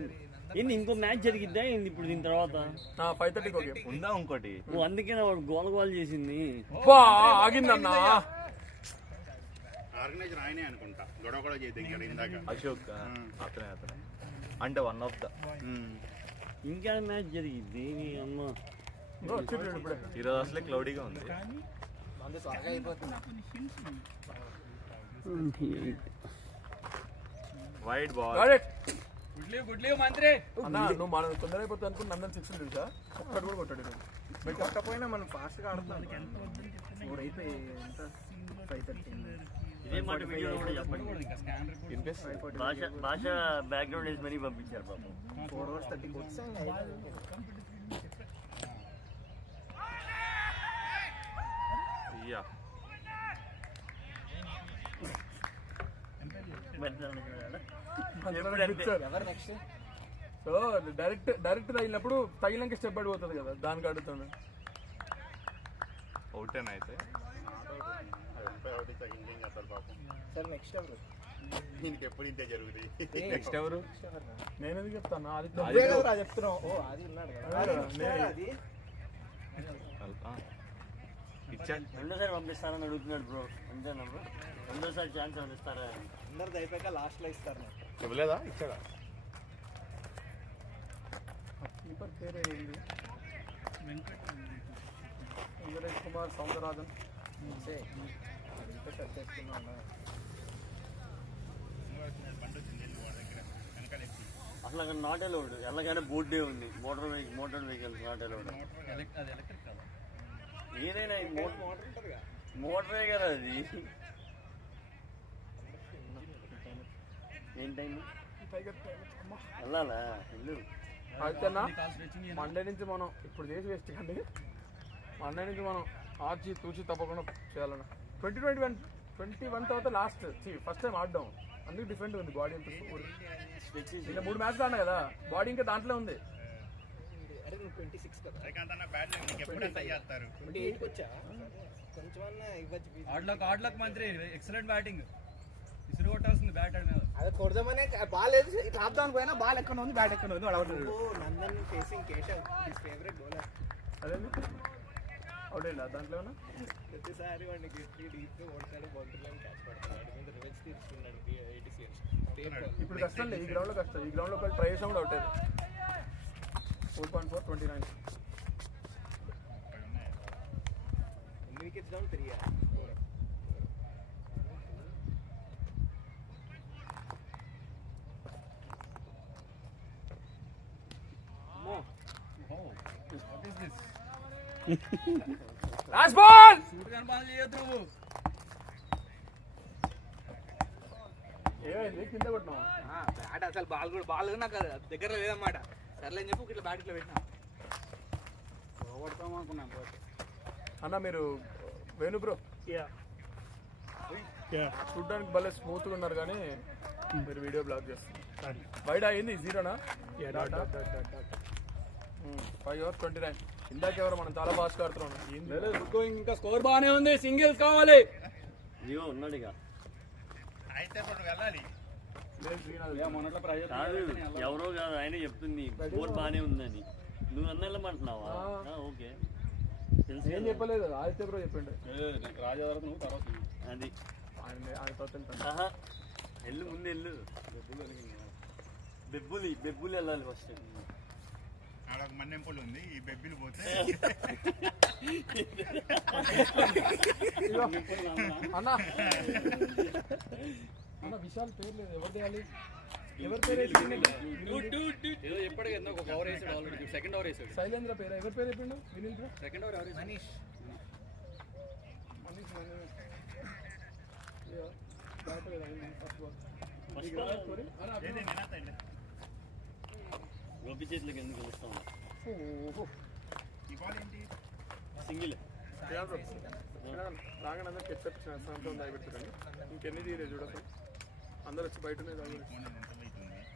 ఏంది? ఇంకో మ్యాచ్ జరిగిద్దా ఏంది ఇప్పుడు దీని తర్వాత? 5:30 ఓకే ఉందా ఇంకోటి? నువ్వు అందుకే వాడు గోల చేసింది. ఆగిందన్నా. ఆర్గనైజర్ ఆయనే అనుకుంటా, గొడవ కూడా చేద్దాం ఇందాక. అశోక్ అతనే అంటే వన్ ఆఫ్ ద. ఇంకా మ్యాచ్ జరిగిద్ది నీ అమ్మ. ఈరోజు అసలే క్లౌడీగా ఉంది. Wide ball. గుడ్లీ మంత్రి. అన్నా నువ్వు మనం తొందర అయిపోతుంది అనుకుని నందన్ 6 తెలుసా? ఒక్కడు కూడా కొట్టాడు. మీరు కొట్టకపోయినా మనం ఫాస్ట్గా ఆడుతున్నాం. 4 అయిపోయి ఎంత 5:30. ఇదే మాట వీడియో కూడా చెప్పండి. భాష బ్యాక్గ్రౌండ్ వేసి మరీ పంపించారు పాపం. 4 hours 30 వచ్చాం. యా ఎవరు నెక్స్ట్? సో డైరెక్ట్ తగిలినప్పుడు తగిలినాక స్టెప్ పడిపోతుంది కదా, దానికి అడుగుతాను. అవుటేనా అయితే అసలు పాపం సరే నెక్స్ట్ ఎవరు? దీనికి ఎప్పుడు ఇంతే జరుగుతుంది. నెక్స్ట్ ఎవరు? నేను ఎందుకు చెప్తాను? నువ్వే కదరా చెప్తున్నావు. ఓ అది ఉన్నాడు కదా. అది రెండోసారి పంపిస్తారని అడుగుతున్నాడు బ్రో, అంతేనా బ్రో? రెండోసారి ఛాన్స్ పంపిస్తారా? అందరిది అయిపోయాక లాస్ట్ లో ఇస్తారు నాకు. ఇవ్వలేదా? ఇచ్చాడా? కీపర్ పేరు ఏంటి? వెంకటేష్ కుమార్ సౌందరరాజన్. అసలు అక్కడ నాట్ అలౌడ్, ఎలాగైనా బోర్డే ఉంది. Motor vehicles not allowed. అది ఎలక్ట్రిక్ కాదా? ఏదైనా మోటరే కదా అది. ఏంటైంది వెళ్ళాలా ఇల్లు? అయితేనా మండే నుంచి మనం ఇప్పుడు చేసి వేస్ట్ కండి. మండే నుంచి మనం ఆర్చి తూచి తప్పకుండా చేయాలన్నా. 2021 తర్వాత లాస్ట్ ఫస్ట్ టైం ఆడడం, అందుకు డిఫరెంట్ ఉంది బాడీ. అంతా ఇంకా 3 మ్యాచ్లు ఆడినా కదా, బాడీ ఇంకా దాంట్లో ఉంది. అరే నువ్వు 26 కదా, ఎప్పుడు చేస్తారు 28 వచ్చా? కొంచెమన్నా ఇవ్వచ్చు. ఆడ్లక్ మంత్రి ఎక్సలెంట్ బ్యాటింగ్. ఇసురు కొట్టాల్సింది బ్యాట్ మీద. అదే కొడదామనే బాల్ వేసి ఇట్లా ఆపుదామని పోయినా బాల్ ఎక్కడ ఉంది, బ్యాట్ ఎక్కడ ఉంది. Nandan facing Keshav, his favourite bowler. అదే అవుట్ అయ్యిందా దాంట్లో? ప్రతిసారి వాడిని గట్టి డీప్ ఓడతాడు, బౌండరీలను క్యాచ్ పడతాడు. వాడి మీద రివెంజ్ తీసుకున్నాడు 80 years. ఇప్పుడు కష్టం లేదు, ఈ గ్రౌండ్లో కష్టం. ఈ గ్రౌండ్లో ఒకటి ట్రై చేసినా కూడా అవుట్ అయ్యేది. 4.4 29. ఎన్ని wickets down? 3. Last ball. Suit గాని బాల్ చేయొద్దు నువ్వు. ఏమైంది? కింద కొట్టినావా? బ్యాట్ అసలు బాల్ నాకు దగ్గర లేదన్నమాట. సర్లే అని చెప్పి ఇట్లా బ్యాట్ ఇట్లా పెట్టినా. కొడతాము అనుకున్నాను. అన్న మీరు వేణు బ్రో చూడ్డానికి భలే స్మూత్గా ఉన్నారు, కానీ మీరు వీడియో బ్లాక్ చేస్తారు. బయట అయింది 0నా? 5 overs 29. ఇందాక ఎవరు మనం చాలా ఫాస్ట్ ఆడుతున్నాం. ఇంకా స్కోర్ బాగానే ఉంది, సింగిల్స్ కావాలి. ఇదిగో ఉన్నాడు ఇక. అయితే ఇప్పుడు వెళ్ళాలి. మొన్నట్లో ప్రైజ్ కాదు ఎవరో కాదు, ఆయన చెప్తుంది స్కోర్ బాగానే ఉందని. నువ్వు అన్న వెళ్ళమంటున్నావా? ఓకే తెలుసు. ఏం చెప్పలేదు, ఆదిత్య బ్రో చెప్పిండు. రాజా తర్వాత నువ్వు తర్వాత అది ఆయన తర్వాత వెళ్ళు, ముందు వెళ్ళు. బెబ్బులి వెళ్ళాలి ఫస్ట్. ఆడ ఒక మన్నెంపులు ఉంది, ఈ బెబ్బిలు పోతే అన్న అన్న విశాల్ పేరు లేదు, ఎవరు చేయాలి? ఎవరి పేరు ఏదో ఎప్పటికీ ఎందుకు ఒక ఓవర్ వేసాడు, ఆల్రెడీ సెకండ్ ఓవర్ వేసాడు. శైలేంద్ర పేరు, ఎవరి పేరు చెప్పిండు? వినిల్ బ్రో సెకండ్ ఓవర్ ఎవరు? మనీష్. గోపి చేతులకు ఎందుకు గెలుస్తాం? ఈ బాల్ ఏంటి? సింగిల్ రాగానే అందరూ కెచ్చప్ సాయంత్రం తాగిపెడుతుంది. ఇంకెన్ని తీరే చూడదు, అందరు వచ్చి బయటనే తాగి.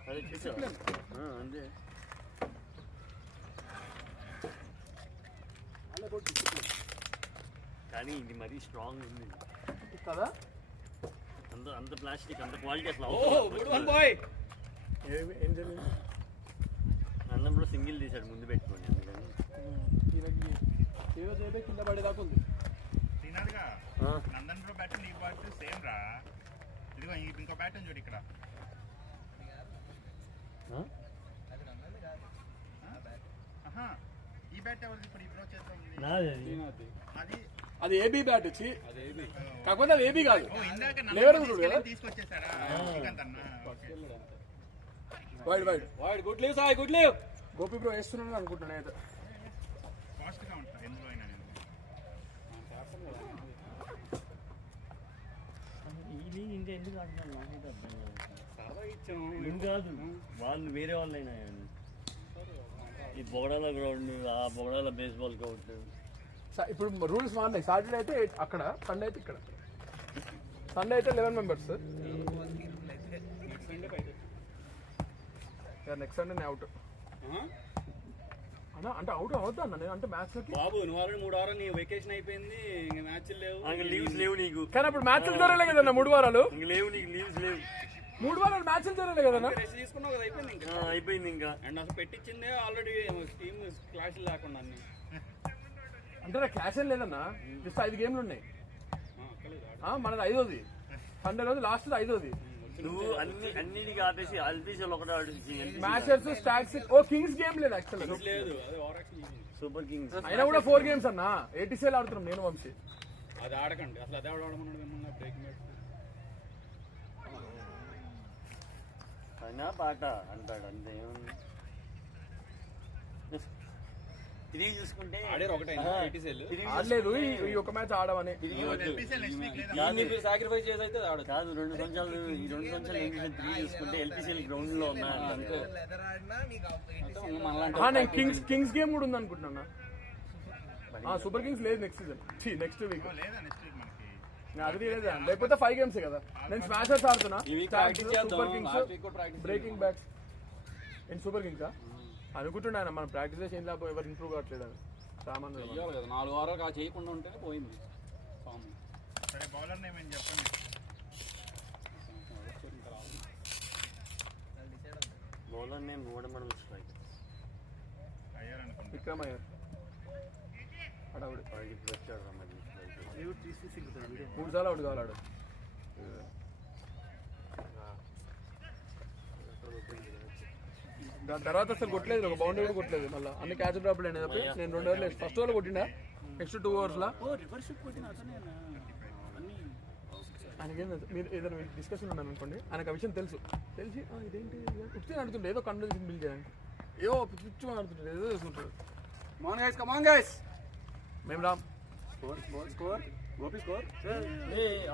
అదే చూసావా? అంతే. కానీ ఇది మరీ స్ట్రాంగ్ ఉంది కదా, అంత ప్లాస్టిక్, అంత క్వాలిటీ అసలు బాయ్. ఏం జరిగింది? అన్నంలో సింగిల్ తీసాడు ముందు పెట్టుకోండి, అందుకని ఈయనకి ఏదో చేతే కింద పడేదాకా ఉంది. తినదుగా నందన్ బ్రో బ్యాట్ ఈ బ్యాట్ సేమ్ రా. ఇదిగో ఇంకో బ్యాట్ ఉంది చూడు ఇక్కడ. ఈ బ్యాట్ ఎవరిది ఇప్పుడు? ఈ బ్రో చేతిలో ఉంది. అది అది ఏబీ బ్యాట్ వచ్చి, కాకపోతే అది ఏబీ కాదు. ఇందాక తీసుకొచ్చేసాడా wide wide wide. Good leave Sai, good leave. Gopi bro వేస్తున్నాను అనుకుంటున్నాను అయితే. ఫాస్ట్ గా ఉంటా ఎందులో అయినా నేను. ఇది ఇంకా ఎందుకు ఆడుతున్నాను నాకైతే అర్థం కాదు. వాళ్ళు వేరే వాళ్ళైనా ఈ బొగడాల గ్రౌండ్, ఆ బొగడాల బేస్బాల్ గ్రౌండ్. ఇప్పుడు రూల్స్ మారినాయి. సాటర్డే అయితే అక్కడ, సండే అయితే ఇక్కడ. సండే అయితే 11 members, నెక్స్ట్ సండే నేను అవుట్ అన్నా. అంటే అవుట్ అవుతా అన్న నేను, అంటే మ్యాచ్ లోకి. బాబు నువ్వు ఆల్రెడీ 3 వారాలు నీ వెకేషన్ అయిపోయింది, ఇంక మ్యాచ్లు లేవు. లీవ్స్ లేవు నీకు. కానీ అప్పుడు మ్యాచ్లు జరగలే కదన్నా 3 వారాలు. ఇంక లేవు నీకు, లీవ్స్ లేవు. 3 వారాలు మ్యాచ్లు జరగలే కదన్నా. రెస్ట్ తీసుకున్నావు కదా, అయిపోయింది ఇంకా. అయిపోయింది ఇంకా. అండ్ అసలు పెట్టించిందే ఆల్రెడీ టీమ్ క్లాష్ లేకుండా అన్ని. అంటే నా క్లాస్ ఏం లేదన్నా, జస్ట్ 5 గేమ్లు ఉన్నాయి. మనది 5వది సండే రోజు, లాస్ట్ 5వది. నువ్వు అన్నిటికీ ఆపేసి ఎల్పీసీఎల్ ఒకటే ఆడేసి మ్యాచెస్ స్టాట్స్. కింగ్స్ గేమ్ లేదు యాక్చువల్. లేదు అదే ఓవరాక్షన్ చేసింది. సూపర్ కింగ్స్ అయినా కూడా 4 గేమ్స్ అన్నా. ఏటీసీఎల్ ఆడుతున్నాం నేను వంశీ. అది ఆడకండి అసలు, అదే ఆడమన్నాడు మిమ్మల్ని బ్రేకింగ్ మ్యాచ్. అయినా పాట అంటాడు అంతే. తిరిగి చూసుకుంటే ఆడారు ఒకటే ఏటీసీఎల్. ఆడలేదు ఈ ఒక మ్యాచ్ ఆడమని. సాక్రిఫైస్ చేసి అయితే ఆడదు కాదు. 2 సంవత్సరాలు ఈ 2 సంవత్సరాలు ఏం చేసిన తిరిగి చూసుకుంటే ఎల్పీసీఎల్ గ్రౌండ్ లో ఉన్నా అంతే. నేను కింగ్స్ గేమ్ కూడా ఉంది అనుకుంటున్నా. సూపర్ కింగ్స్ లేదు నెక్స్ట్ సీజన్, నెక్స్ట్ వీక్. అది లేదా, లేకపోతే 5 గేమ్స్ కదా. నేను స్మాషర్స్ ఆడుతున్నా, super kings, breaking bats in super kings అనుకుంటున్నా. మనం ప్రాక్టీస్ చేసి ఏం లేకపోతే ఎవరు ఇంప్రూవ్ కావట్లేదు అని సామాన్ కదా. 4 వారాలు చేయకుండా ఉంటేనే పోయింది. సరే బౌలర్ నేమ్ ఏం చెప్పండి. బౌలర్ నేమ్ ఓడమడల్ స్ట్రైక్ అయ్యారనుకుంటా. విక్రమ్ అయ్యారు. అడవుడు 3 సార్లు అవుట్ కావాలాడు. దాని తర్వాత అసలు కొట్టలేదు, ఒక బౌండరీ కూడా కొట్టలేదు. మళ్ళీ అన్ని క్యాచ్ డ్రాప్ అయినప్పుడు నేను 2 ఓవర్లు ఫస్ట్ ఓవర్లో కొట్టిండా, నెక్స్ట్ 2 ఓవర్స్లో ఆయనకేం మీరు ఏదైనా డిస్కషన్ ఉన్నాను అనుకోండి, ఆయనకు ఆ విషయం తెలిసి ఇదేంటి ఉత్తి అడుగుతుండే, ఏదో కండోలేషన్ బిల్ చేయడానికి ఏవో పిచ్చి ఆడుతుంటాడు, ఏదో చేసుకుంటాడు. మేము Ram. Score Gopi score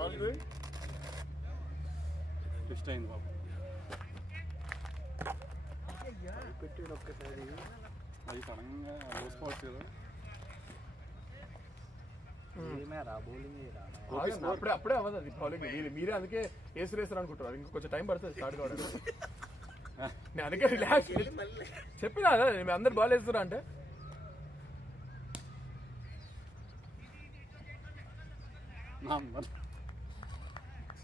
all good. Twist అయింది బాబు. పెట్టాడు ఒక్కసారి అది సడన్గా స్పాట్స్ కదా. అప్పుడే అవ్వదు అది బౌలింగ్. మీరే అందుకే వేస్తారు అనుకుంటారు, ఇంకా కొంచెం టైం పడుతుంది స్టార్ట్ కావడానికి. నేను అందుకే రిలాక్స్ చెప్పినా మీరు అందరు బాల్ వేస్తారా అంటే.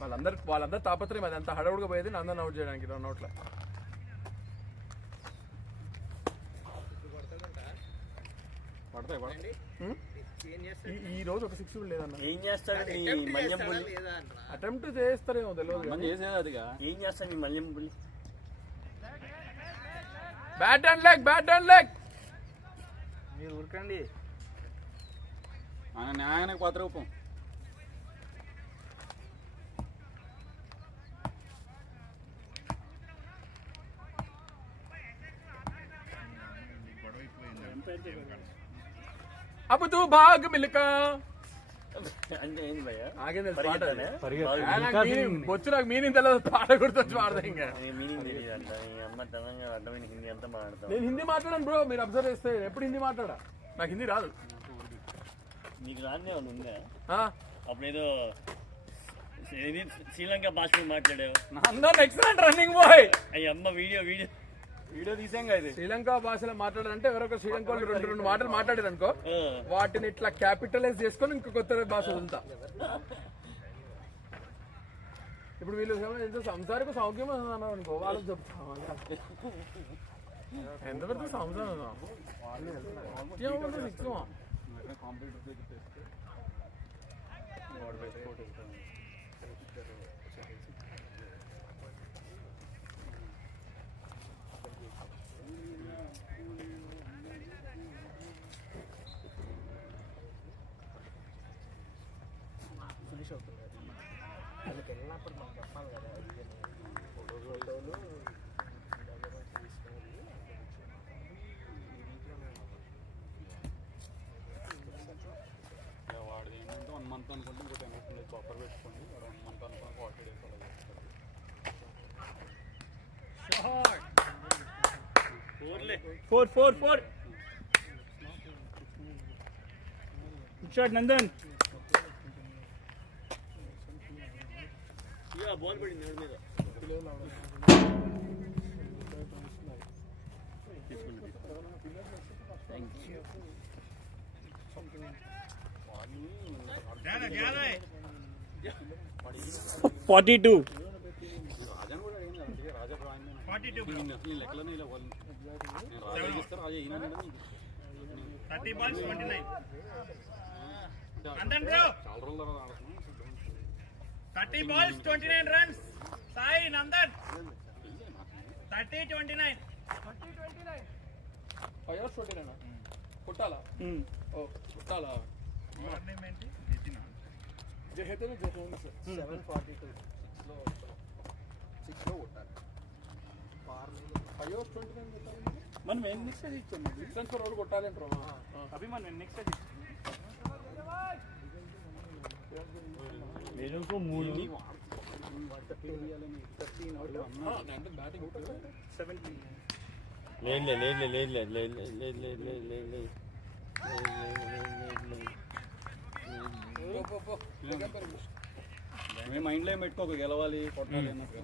వాళ్ళందరూ తాపత్రయం అది అంత హడవుడుగా పోయేది అందరిని అవుట్ చేయడానికి 2 అవుట్ల. పడతాయి. ఈ రోజు ఒక 6 లేదన్న. ఏం చేస్తాడు నీ మల్యం పులి? అటెంప్ట్ చేస్తారేమో తెలియదు. చేసేది అదిగా. ఏం చేస్తాడు నీ మల్యం పులి? Bat and leg. మీరు ఊరకండి. ఆయన న్యాయానికి కొత్త రూపం. అబ్ తూ భాగ్ మిల్కా అంటే ఏంది భయ్యా? ఆగింది పరిగెత్తానే? బొచ్చు నాకు మీనింగ్ తెలియదు, పాట గుర్తొచ్చి పాడతా. ఇంకా మీనింగ్ తెలియదు అంట. ఈ అమ్మ తెలంగాణ అడ్డమైన హిందీ అంతా మాట్లాడతాం. నేను హిందీ మాట్లాడాను బ్రో, మీరు అబ్జర్వ్ చేస్తే ఎప్పుడు హిందీ మాట్లాడా, నాకు హిందీ రాదు. నీకు రానే ఉందా? ఆ? అప్పుడేదో శ్రీలంక భాషలో మాట్లాడావు. అందరూ ఎక్సలెంట్ రన్నింగ్ బాయ్. అయ్యి అమ్మ వీడియో తీసాం కదా ఇది. శ్రీలంక భాషలో మాట్లాడాలంటే ఎవరొక శ్రీలంక వాళ్ళు 2 మాటలు మాట్లాడారు అనుకో, వాటిని ఇట్లా క్యాపిటలైజ్ చేసుకొని ఇంకో కొత్త భాష వదులుతా. ఇప్పుడు వీళ్ళు ఎంత సంసారికి సౌఖ్యం అన్నారు అనుకో, వాళ్ళకి చెప్తాం ఎంత పెద్ద సంసారం. వాళ్ళకి వెళ్ళినప్పుడు మనం చెప్పాలి కదా, ఫోటోలు వాడు ఏంటంటే 1 మంత్ అనుకుంటే ఇంకోటి ఏమవుతుంది బఫర్ పెట్టుకోండి. 1 మంత్ అనుకున్న 40 days అలా చేస్తారు. 4 గుడ్ షాట్ నందన్. బాల్ పడింది మీద. $42. రాజాని కూడా అడిగింది అందుకే రాజా నేను అసలు లెక్కలనే ఇలా వాళ్ళు నేను రాజా ఇస్తారు రాజా ఈయన 30 balls 29. చాలా రోజుల తర్వాత ఆడుతున్నాం 30 balls 29 runs. Sai Nandan. 30-29. 5 hours 29 కొట్టాలా ఓ కొట్టాలా జహేతే 742 లో 6 లో కొట్టాలి 5 hours 29 కొట్టాలి మనం నెక్స్ట్ ఇచ్చాం డిస్టెన్స్ ఫర్ ఓవర్ కొట్టాలి అంటారు అవి మనం నెక్స్ట్ మేరకు 3 అంటే బ్యాటింగ్ 17 మేము మైండ్లో ఏం పెట్టుకోక గెలవాలి కొట్టాలి అన్నట్టు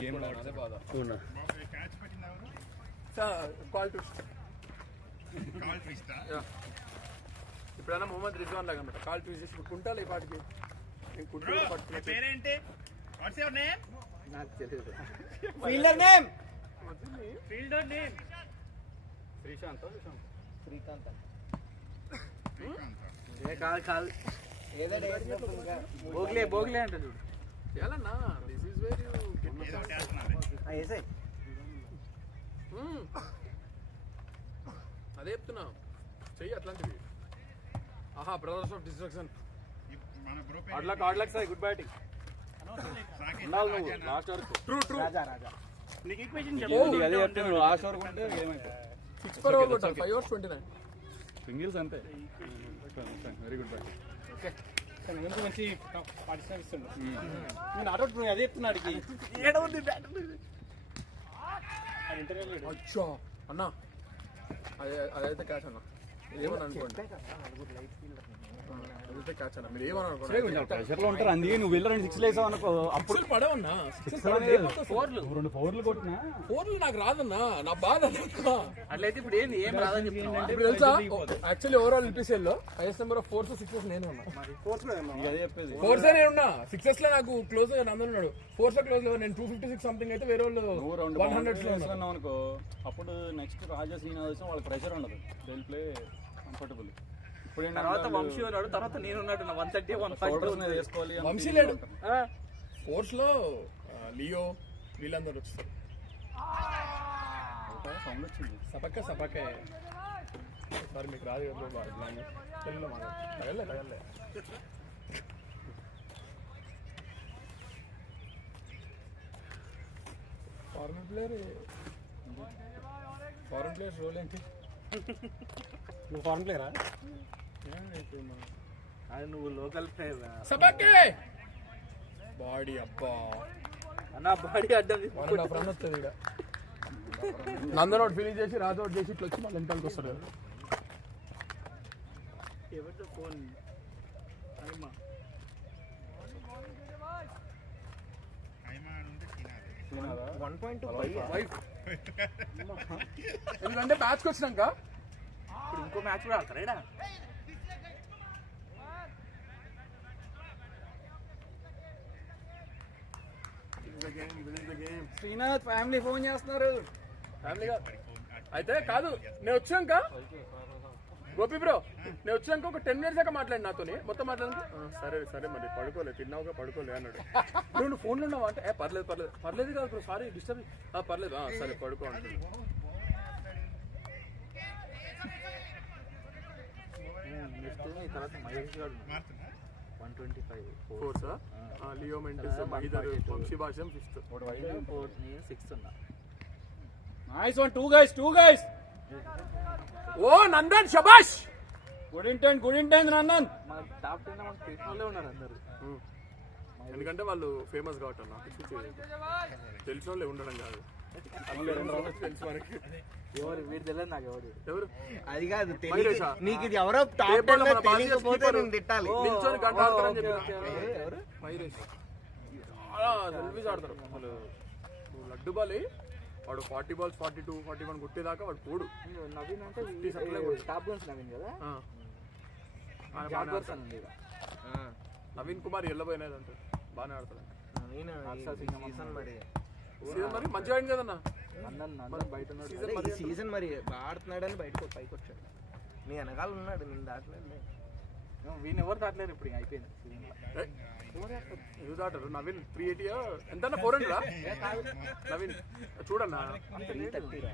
గేమ్ అదే బాధ అవునా కాల్ ట్విస్ట్ ఇప్పుడైనా మొహమ్మద్ రిజ్వాన్ లాగా అనమాట కాల్ ట్విస్ట్ చేసి కుంటాలి ఈ పాటికి నేను కుంటాలి పట్టుకున్నా పేరేంటి? What's your name? నాకు తెలియదు Fielder name. శ్రీశాంత్ శ్రీకాంత్ కాదు ఏదో బోగ్లే అంటే చూడు చేయాలన్నా దిస్ ఈజ్ వేర్ యూ ఏసై అదే చెప్తున్నా చెయ్యి అట్లాంటివి ఆహా బ్రదర్స్ ఆఫ్ డిస్ట్రక్షన్ ఆడ్లక్ సాయి గుడ్ బ్యాటింగ్ ఉండాలి నువ్వు లాస్ట్ వరకు ట్రూ రాజా నీకు ఈక్వేషన్ అదే చెప్తాను లాస్ట్ వరకు ఉంటే గేమ్ అయిపోయింది 6 per over కొట్టాలి 5 hours 29 సింగిల్స్ అంతే వెరీ గుడ్ బ్యాటింగ్ మంచి పార్టిసిపేట్ ఇస్తుండు నేను నాట్ అదే చెప్తున్నాడికి ఏడవద్దు అచ్చా అన్నా అదైతే క్యాచ్ అన్న ఏమని అనుకోండి అదైతే క్యాచ్ అన్న మీరు ఏమని అనుకోండి ప్రెషర్ లో ఉంటారు అందుకే నువ్వు వెళ్ళి 2 6 వేసావు అనుకో అప్పుడు పడవన్నా 2 4 కొట్టినా 4 నాకు రాదన్నా నా బాధ అట్లయితే ఇప్పుడు ఏంది ఏం రాదని ఇప్పుడు తెలుసా యాక్చువల్లీ ఓవరాల్ ఎల్పిసిఎల్ లో highest number of 4s 6s నేను ఉన్నా అదే చెప్పేది 4s నేను ఉన్నా 6s లో నాకు క్లోజ్ గా నందన్ ఉన్నాడు 4s లో క్లోజ్ లో నేను 256 సంథింగ్ అయితే వేరే వాళ్ళు నువ్వు 100s లో ఉన్నా ఉన్నావు అనుకో అప్పుడు నెక్స్ట్ రాజా శ్రీనివాసం వాళ్ళకి ప్రెషర్ ఉండదు దిల్ ప్లే కంఫర్టబుల్ ఇప్పుడు తర్వాత వంశీ ఉన్నాడు తర్వాత నేను ఉన్నాడు 130 140 వేసుకోవాలి వంశీ లేడు 4s లో లియో వీళ్ళందరూ వస్తారు సౌండ్ వచ్చింది సపక్క సారీ మీకు రాదు కదా తెలుగులో తగలే ఫారెన్ ప్లేయర్స్ రోల్ ఏంటి నువ్వు ఫారెన్ ప్లేయరా అది నువ్వు లోకల్ ప్లేయర్ సపక్కే బాడీ అబ్బా అన్న బాడీ అడ్డం 1.5 రన్ వస్తుంది ఇక్కడ నందన్ ఒకటి ఫినిష్ చేసి రాజు ఒకటి చేసి ఇట్లా వచ్చి మళ్ళీ వెనకాలకి వస్తాడు కదా ఎవరితో ఫోన్ 1.2 వైఫ్ ఎందుకంటే మ్యాచ్కి వచ్చినాక ఇప్పుడు ఇంకో మ్యాచ్ కూడా ఆడతారా శ్రీనాథ్ ఫ్యామిలీ ఫోన్ చేస్తున్నారు ఫ్యామిలీగా అయితే కాదు నేను వచ్చాక గోపి బ్రో నేను వచ్చాక ఒక 10 minutes దాకా మాట్లాడి నాతోని మొత్తం మాట్లాడి సరే మరి పడుకోలే తిన్నావుగా పడుకోలే అన్నాడు నువ్వు ఫోన్లో ఉన్నావా అంటే పర్లేదు కాదు బ్రో సారీ డిస్టర్బ్ పర్లేదు సరే పడుకో అంటాడు తర్వాత మహేష్ గారు 125 4 లియో మెంటిస్ మహిదర్ వంశీ భాషం 5th 6 ఉన్నా నైస్ వన్ 2 guys ఓ నందన్ శబాష్ గుడ్ ఇంటెన్స్ నందన్ మా టాప్ 10 మన తెలిసినోళ్ళే ఉన్నారు అందరూ ఎందుకంటే వాళ్ళు ఫేమస్ కాబట్టి అన్న తెలిసిన వాళ్ళే ఉండడం కాదు తెలుసు మనకి ఎవరు వీడు తెలియదు నాకు ఎవరు అది కాదు మహేషా? నీకు ఇది ఎవరో పేపర్లో మన బాధ్యత తెలియకపోతే keeper. నేను తిట్టాలి నిల్చొని గంట ఆడతారని చెప్పిన. మహేష్ చాలా సెల్ఫీస్ ఆడతారు అసలు నువ్వు లడ్డు బాలి వాడు 40 balls 42 41 కొట్టేదాకా వాడు పోడు. నవీన్ అంటే 50 అట్లే కొడు. టాప్ గన్స్ నవీన్ కదా, ఆయన బాగానే జాగ్వర్స్ ఆడతాడు. ఉంది ఇక. నవీన్ కుమార్ ఎల్లబోయినది అంటే బాగానే ఆడతాడు. సీజన్ మరి మంచిగా ఆడింది కదన్నా. నందన్ బయట ఉన్నాడు. సీజన్ ఈ మరి సీజన్ మరి ఆడుతున్నాడని బయటకు పైకి వచ్చాడు. నీ వెనకాల ఉన్నాడు, నేను దాటలేదు. వీని ఎవరు దాటలేరు ఇప్పుడు, అయిపోయింది season లో. ఎందుకు దాటారు? నవీన్ 380 ఎంత 400 నవీన్ చూడన్నా 330 రా.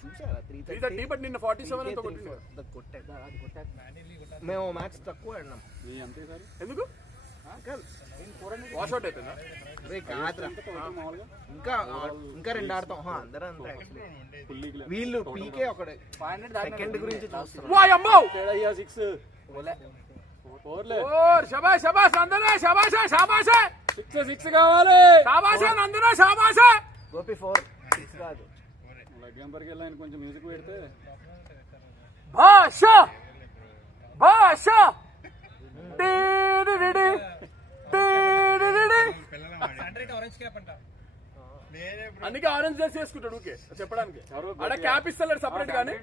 చూసారా 330 బట్ నిన్న 47 ఎంతో కొట్టిండు కదా. అది కొట్టాడు. మేము మ్యాచ్ తక్కువ ఆడినాం. అంతే సార్ ఎందుకు వాష్ అవుట్ అయిపోయిందా? రే కాదురా, ఇంకా 2 ఆడతాం. అందరూ అంతే actually. వీళ్ళు పీకే ఒకడే 500 సెకండ్ గురించి చూస్తారు. వాయమ్మో 6 4లే శబాష్ శబాష్ నందనే శబాష్ శబాష్ 6 కావాలి. శబాష్ నందనే శబాష్. గోపి 4 6 కాదు. లగ్గంపర్కి వెళ్ళాను కొంచెం మ్యూజిక్ పెడితే భాష భాష టీడిడి టీడిడి ఆరెంజ్ క్యాప్ అంట. అందుకే ఆరెంజ్ డ్రెస్ వేసుకుంటాడు ఊకే చెప్పడానికి. అక్కడ క్యాప్ ఇస్తలేడు సపరేట్ గానీ.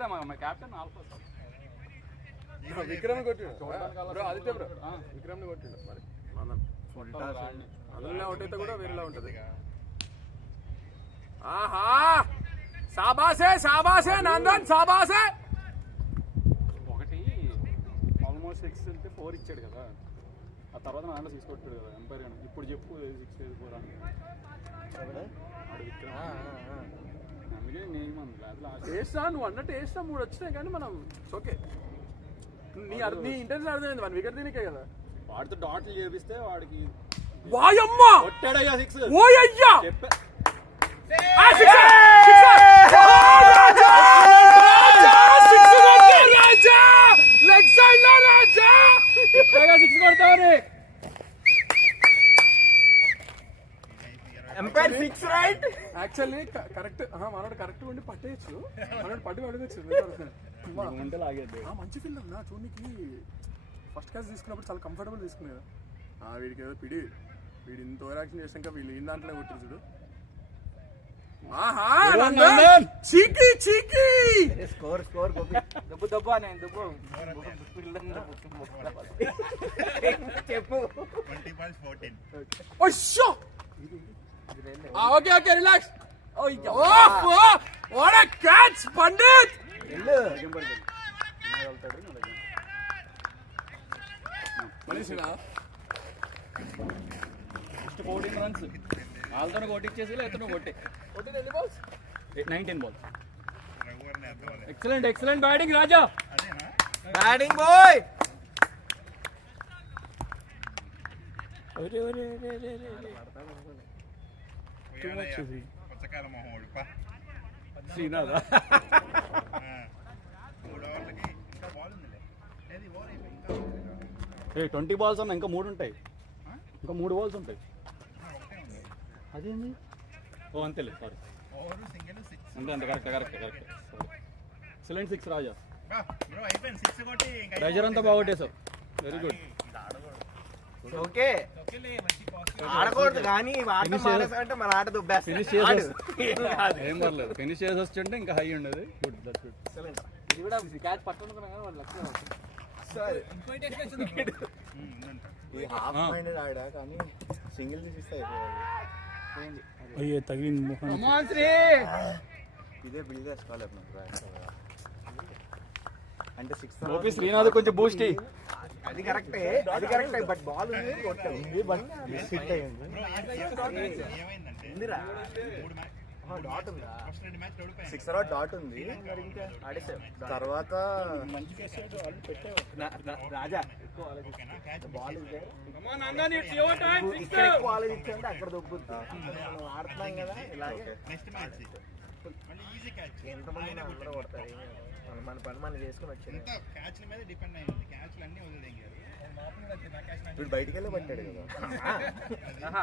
కెప్టెన్ ఆల్ఫా విక్రమ్ కొట్టిండు బ్రో, ఆదిత్య బ్రో విక్రమ్ ని కొట్టిండు. మరి అందులో అవుట్ అయితే కూడా వేరేలా ఉంటది. ఆహా శాబాసే శాబాసే నందన్ శాబాసే. ఒకటి ఆల్మోస్ట్ 6 అంటే 4 ఇచ్చాడు కదా, ఆ తర్వాత నాన్న 6 కొట్టాడు కదా ఎంపైర్. ఇప్పుడు చెప్పు 6 4 అని ఆడు విక్రమ్. అందుకే నేను వేస్తా, నువ్వు అన్నట్టు వేస్తా. 3 వచ్చినాయి కానీ మనం ఓకే. నీ ఇంటెన్షన్ అర్థమైంది. 1 వికెట్ దీనికే కదా. వాడితో డాట్లు చేపిస్తే వాడికి వాయమ్మా కొట్టాడయ్యా 6. ఓయ్యా చెప్పా లెగ్ సైడ్ లో రాజా 6 కొడతావని. Umpire 6 right. యాక్చువల్లీ కరెక్ట్ మనోడు కరెక్ట్ ఉండి పట్టేయచ్చు. మనోడు పట్టి అడగచ్చు. ఉంటే లాగేద్ది. మంచి ఫీల్ అన్నా చూనికి. ఫస్ట్ క్లాస్ తీసుకున్నప్పుడు చాలా కంఫర్టబుల్ తీసుకునే కదా. వీడికి ఏదో పిడి, వీడు ఇంత ఓవర్ యాక్షన్ చేసాక వీళ్ళు ఈ దాంట్లో కొట్టిరు చూడు. ఆహా చీకి చీకి స్కోర్ గోపి. దెబ్బ అని దెబ్బ చెప్పు. 20 balls 14. ఓషో okay okay relax. What a catch Pandit. మనిషినా ఫస్ట్ 14 runs వాళ్ళతో కొట్టించేసి లేకపోతే కొట్టే 19 balls. Excellent batting Raja. Batting boy. పుచ్చకాయల మొహం ఓడిపా శ్రీనాథ్ 3 ఓవర్లకి ఇంకా బాల్ ఉందిలే. ఏది ఓవర్ అయిపోయి ఇంకా 20 balls అన్న ఇంకా 3 ఉంటాయి. ఇంకా 3 balls ఉంటాయి. ఒకటే ఉంది. అదేంది? ఓ అంతేలే సారీ. Over single 6. అంతే కరెక్ట్. ఎక్సలెంట్ 6 రాజా. బ్రో అయిపోయింది 6 కొట్టి ఇంకా ప్రెజర్ అంతా బాగొట్టేశారు. Very good. ఓకే ఆడకూడదు కానీ అంటే మన ఆట దుబ్బేస్తా. ఫినిష్ చేసి ఏం పర్లేదు. ఫినిష్ చేసి వస్తుంటే ఇంకా హై ఉండదు. Good that's good. ఇది కూడా క్యాచ్ పట్టుకుంటున్నాం కానీ వాళ్ళు లక్షలు ఈ హాఫ్ మైండెడ్ ఆడా కానీ సింగిల్ తీసిస్తే అయిపోయింది. అయ్యే తగిలింది. ఇదే బిల్డ్ చేసుకోవాలి అంటే 6 గోపి శ్రీనాథ్ కొంచెం బూస్ట్. అది కరెక్టే బట్ బాల్ ఉంది కొట్టాడు. బట్ మిస్ హిట్ అయ్యింది. ఏమైందంటే ఉందిరా. 3 మ్యాచ్ డాట్ ఉందా? ఫస్ట్ 2 మ్యాచ్ ఓడిపోయాను. 6 డాట్ ఉంది. తర్వాత రాజా ఓకేనా క్యాచ్ బాల్ ఉంది. Your time. ఇక్కడ ఎక్కువ ఆలోచించండి, అక్కడ దొబ్బుద్ది. మనం ఆడుతున్నాం కదా ఇలాగే. నెక్స్ట్ మ్యాచ్ మళ్ళీ ఈజీ క్యాచ్. ఎంతమంది అందరూ కొడతారు. మన పని మనం చేసుకుని వచ్చింది. అంతా క్యాచ్ల మీద డిపెండ్ అయింది. క్యాచ్లు అన్నీ వదిలేంగారు. ఇప్పుడు బయటికి వెళ్ళి పట్టాడు కదా.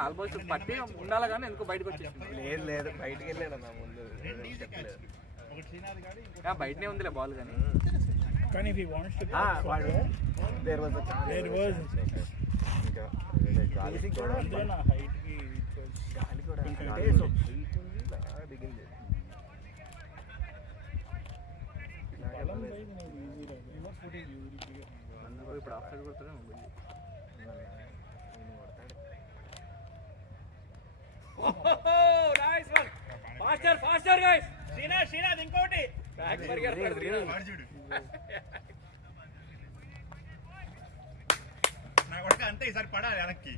ఆల్మోస్ట్ పట్టి ఉండాలి కానీ ఎందుకో బయటకు వచ్చేసింది. లేదు బయటికి వెళ్ళాడు నా ముందు. Easy catch. ఒకటి శ్రీనాథ్ గాడు ఇంకో బయటనే ఉందిలే బాల్ కానీ దేర్ వాజ్ ఇంకా గాలి గాలి కూడా అంటే దిగింది. Faster guys. శ్రీనాథ్ ఇంకోటి బ్యాక్ పరిగెడతాడు. నా కొడుకు అంతే ఈసారి పడాలి వెనక్కి.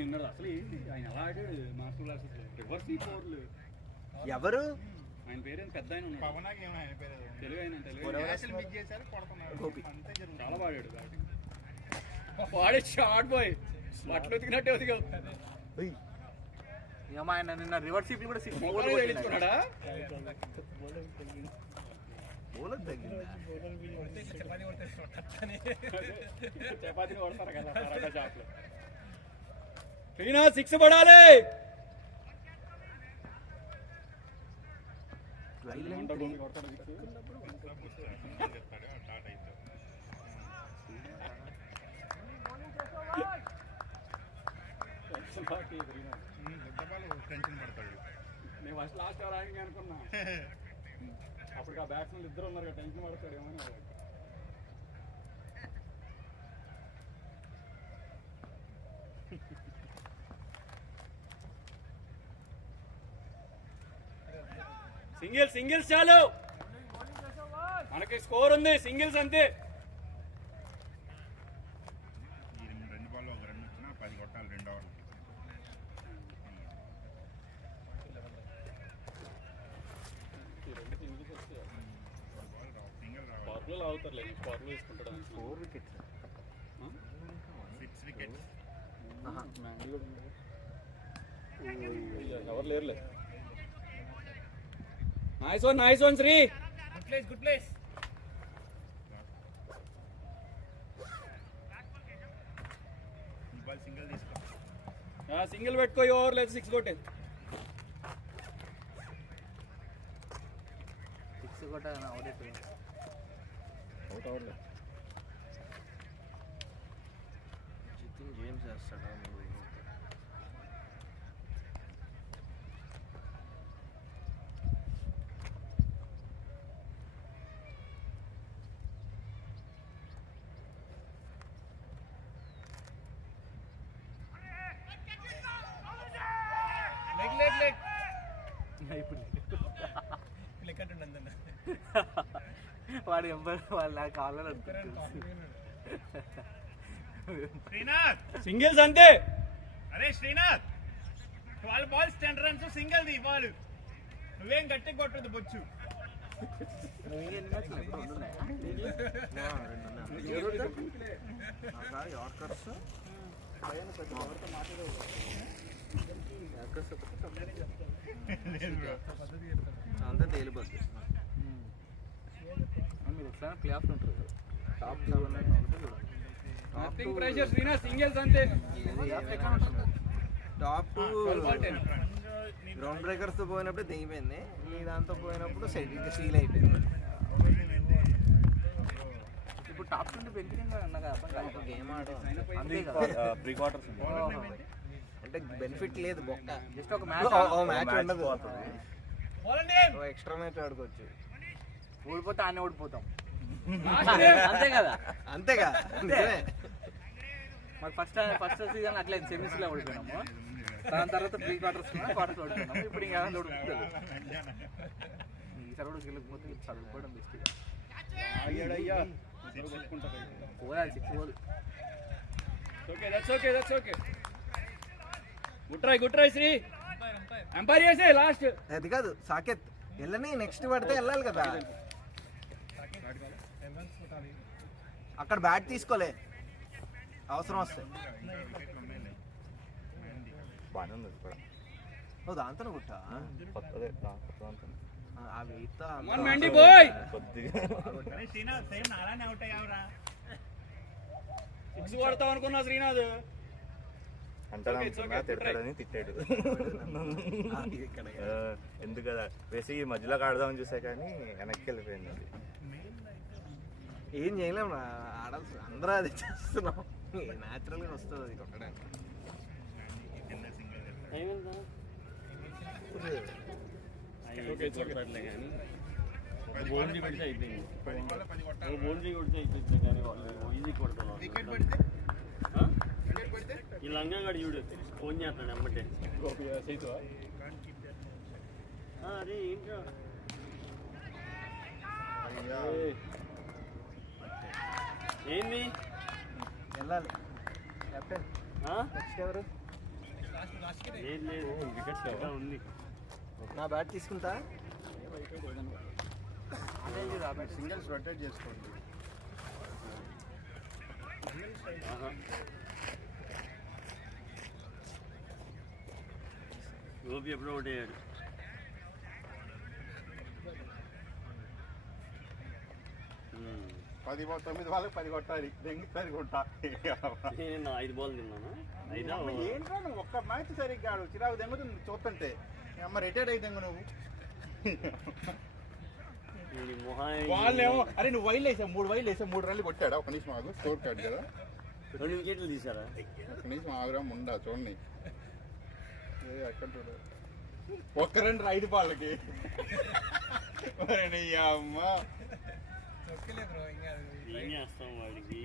నిన్నడు అసలు ఏంటి ఆయన ఎలా ఆడాడు మాస్టర్ క్లాసెస్ రివర్స్ ఫోర్లు. ఎవరు ఆయన పేరు పెద్ద ఆయన ఉన్నాడు. పవనాకి ఏమో ఆయన పేరు. తెలుగు ఆయన తెలుగు క్యాచ్లు మిస్ చేశారు, కొడుతున్నారు. అంతే జరుగుతుంది. చాలా బాడాడు బ్యాటింగ్. వాడే షార్ట్ బాయ్ బట్టలు ఉతికినట్టే ఉతికావు. ఆయన నిన్న రివర్స్ సీట్లు కూడా 6 తెలుసుకున్నాడా? చపాతీని కొడతారు కదా పరాటా షాప్లో. శ్రీనాథ్ 6 పడాలి. టెన్షన్ పడతాడు. నేను ఫస్ట్ లాస్ట్ ఓవర్ ఆడింగ్ అనుకున్నా. అప్పుడు ఆ బ్యాట్స్మెన్ ఇద్దరు ఉన్నారు కదా, టెన్షన్ పడతాడు ఏమని. సింగిల్స్ చాలు, మనకి స్కోర్ ఉంది. సింగిల్స్ అంతే. ఈ 2 బాల్ ఒక రన్ వచ్చినా 10 కొట్టాలి 2 ఓవర్లు. స్పార్క్లో అవుతారు, స్పార్క్లో వేసుకుంటాడు. 4 వికెట్స్ 6 వికెట్స్. ఎవరు లేరులే. Nice one Sri. Good place. ఈ బాల్ సింగిల్ తీసుకో. సింగిల్ పెట్టుకో, ఓవర్ లేదు 6 కొట్టే. 6 కొట్ట అవుట్ అవుట్లే. జితిన్ జేమ్స్ వేస్తాడా? వాడు వాళ్ళు నాకు కావాలని అనుకుంటున్నాను. శ్రీనాథ్ సింగిల్స్ అంతే. అరే Srinath 12 balls 10 runs single the ball. నువ్వేం గట్టి కొట్టదు బొచ్చు. యార్కర్స్ అంతా తేలిపోతుంది. మీరు ఒకసారి ప్లే ఆఫ్ ఉంటారు కదా, top 2 nothing pressure Srinath. Singles అంతే. టాప్ 2 గ్రౌండ్ బ్రేకర్స్ తో పోయినప్పుడు తెగిపోయింది, ఈ దాంతో పోయినప్పుడు సీల్ అయిపోయింది. ఇప్పుడు టాప్ 2 బెనిఫిట్ అన్నగా గేమ్ ఆడడం ప్రీ క్వార్టర్స్ అంటే బెనిఫిట్ లేదు, బొక్క. జస్ట్ ఒక మ్యాచ్ మ్యాచ్ ఉండదు, ఎక్స్ట్రా మ్యాచ్ ఆడుకోవచ్చు. ఓడిపోతే ఆనే ఓడిపోతాం అంతే కదా. అంతేగా మరి ఫస్ట్ సీజన్ అట్లా సెమీస్ లో ఓడిపోయినాము, దాని తర్వాత ప్రీ క్వార్టర్స్ ఓడిపోయినాము. ఇప్పుడు ఇంకా ఓడిపోతుంది. ఈసారి కూడా గెలకపోతే చదువుకోవడం బెస్ట్. పోయాలి 6 పోదు. Okay. Good try Sri. Umpire చేసే లాస్ట్. అది కాదు సాకేత్, వెళ్ళని నెక్స్ట్ పడితే వెళ్ళాలి కదా. అక్కడ బ్యాట్ తీసుకోలే, అవసరం వస్తే. బాగానే ఉంది కూడా. ఓ దాంతో కుట్టా కొత్తదే దాంతో ఆ వెయిట్తో మండి బాయ్. కొద్దిగా శ్రీనాథ్ సేమ్ నాలానే అవుట్ అయ్యావురా. 6 కొడతాం అనుకున్నా శ్రీనాథ్. అంటే తిడతాడని తిట్టాడు. ఎందుకు కదా వేసి మధ్యలో ఆడదామని చూసా కానీ వెనక్కి వెళ్ళిపోయింది. అది ఏం చేయలేము, ఆడాల్సి అందరూ అది చేస్తున్నాం, న్యాచురల్గా వస్తుంది అది కొట్టడానికి. ఏమైందా? కొడతారులే కానీ ఒక బౌండరీ పెడితే అయిపోయింది. ఒక బౌండరీ కొడితే అయిపోయింది కానీ వాళ్ళు ఈజీ కొడతారు. ఈ లంగాగడి చూడు ఫోన్ చేస్తాడు అమ్మటే. అరే ఏంట్రా ఏంది వెళ్ళాలి కెప్టెన్ నెక్స్ట్ ఎవరు? లేదు లేదు వికెట్స్ ఇంకా ఉంది. నా బ్యాట్ తీసుకుంటా. సింగిల్స్ రొటేట్ చేసుకోండి. గోపి ఎప్పుడో ఒకటేయాడు. పది 9 వాళ్ళకి 10 కొట్టాలి. దెంగుతారు కొట్టా. నేను 5 బాల్ తిన్నాను. అయినా ఏంట్రా నువ్వు ఒక్క మ్యాచ్ సరిగ్గా ఆడు. చిరాకు దెంగుతుంది చూస్తుంటే. అమ్మ రిటైర్డ్ అయితే దెంగు నువ్వు. వాళ్ళేమో అరే నువ్వు వైల్ వేసావు 3 వైల్ వేసావు 3 రన్లు కొట్టాడా? ఒక నిమిషం ఆగు. స్కోర్ కార్డ్ కదా 2 వికెట్లు తీసారా? ఒక నిమిషం ఆగురా ముండా చూడండి. ఎక్కడ చూడ ఒక్క 2 5 బాళ్ళకి. అమ్మ ఏం చేస్తాం వాడికి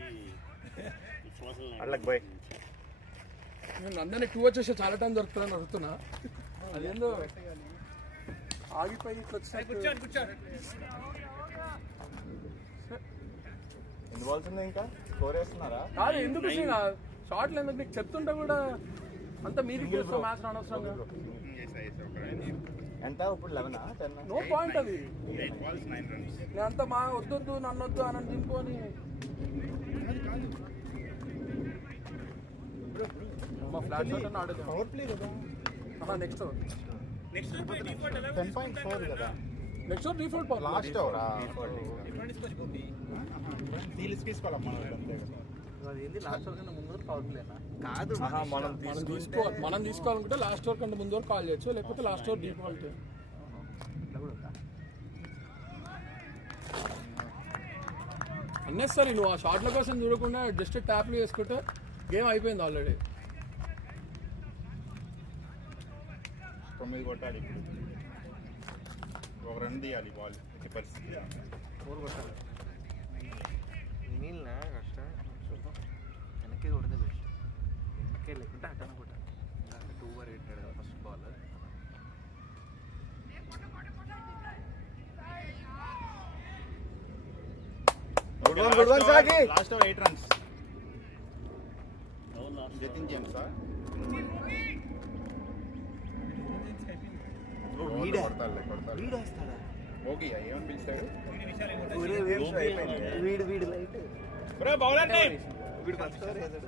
అల్లకి పోయి నేను అందరినీ 2 వచ్చేసి చాలా టైం దొరుకుతుందని అడుగుతున్నా. అదేందో ఆగిపోయి ఎన్ని బాల్స్ ఉన్నాయి ఇంకా? స్కోర్ వేస్తున్నారా? కాదు ఎందుకు షార్ట్లు ఎందుకు నీకు చెప్తుంటే కూడా అంత మీదికి వస్తాం మ్యాచ్ అనవసరంగా. ఎంత ఇప్పుడు 11 10? నో పాయింట్ అది. 8 balls 9 runs. నేను అంత మా వద్దొద్దు నన్ను వద్దు అని దింపుకొని మా ఫ్లాట్ షాట్ అని ఆడేది. పవర్ ప్లే కదా. నెక్స్ట్ 10.4 కదా. నెక్స్ట్ డిఫాల్ట్ పవర్ లాస్ట్ ఓవరా తీసి తీసుకోవాలమ్మా. అదేంటి లాస్ట్ వరకు ముందు పవర్ ప్లేనా? కాదు మనం తీసుకోవాలనుకుంటే లాస్ట్ ఓవర్ కంటే ముందు వరకు కాల్ చేయొచ్చు, లేకపోతే లాస్ట్ ఓవర్ డిఫాల్ట్. అన్నెసరీ నువ్వు ఆ షాట్ల కోసం చూడకుండా జస్ట్ ట్యాప్లు వేసుకుంటే గేమ్ అయిపోయింది ఆల్రెడీ. 9 కొట్టాలి. ఒక రన్ తీయాలి బాల్ కీపర్స్. 4 కొట్టాలి. నీళ్ళ కష్టం చూద్దాం. వెనక్కి కొడితే బెస్ట్. వెనక్కి లేకుంటే అడ్డాను కొట్టాలి. 2 ఓవర్ 8 కదా ఫస్ట్ బాల్. గుడ్ వన్ సాకి. Last over 8 runs. Jatin James okay ఏమని పిలిచాడు? వీడు లైట్ బౌలర్ టైం. వీడు ఫస్ట్ ఓవర్ వేసాడు.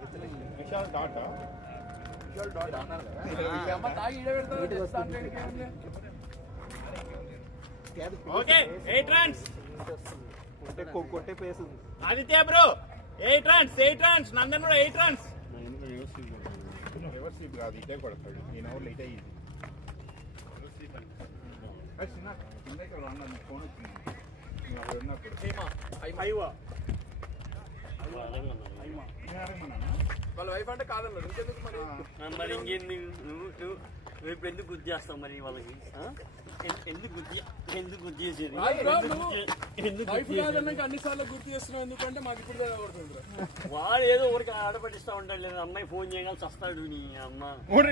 విశాల్ డాటా. విశాల్ డాట్ అన్నారు కదా. Okay 8 runs. కొట్టే face Aditya bro 8 runs. Nandan bro 8 runs. Ever sleep కాదు ఇటే కొడతాడు. ఈ నవర్ లేట్ అయ్యింది. ఫోన్ వచ్చింది అప్పుడు ఉన్నప్పుడు వాళ్ళ వైఫ్ అంటే కాదన్నాడు. ఇంకెందుకు మరి మరి ఇంకెందుకు నువ్వు ఇప్పుడు ఎందుకు గుర్తు చేస్తావు మరి వాళ్ళకి? ఎందుకు గుర్తు చేసేది? వైఫ్ కాదన్నాక అన్నిసార్లు గుర్తు చేస్తున్నావు ఎందుకంటే మాకు ఇప్పుడు పడుతుంది. వాడు ఏదో ఊరికి ఆడపడిస్తా ఉంటాడు. లేదు అమ్మాయి ఫోన్ చేయగలిసి వస్తాడు. నీ అమ్మ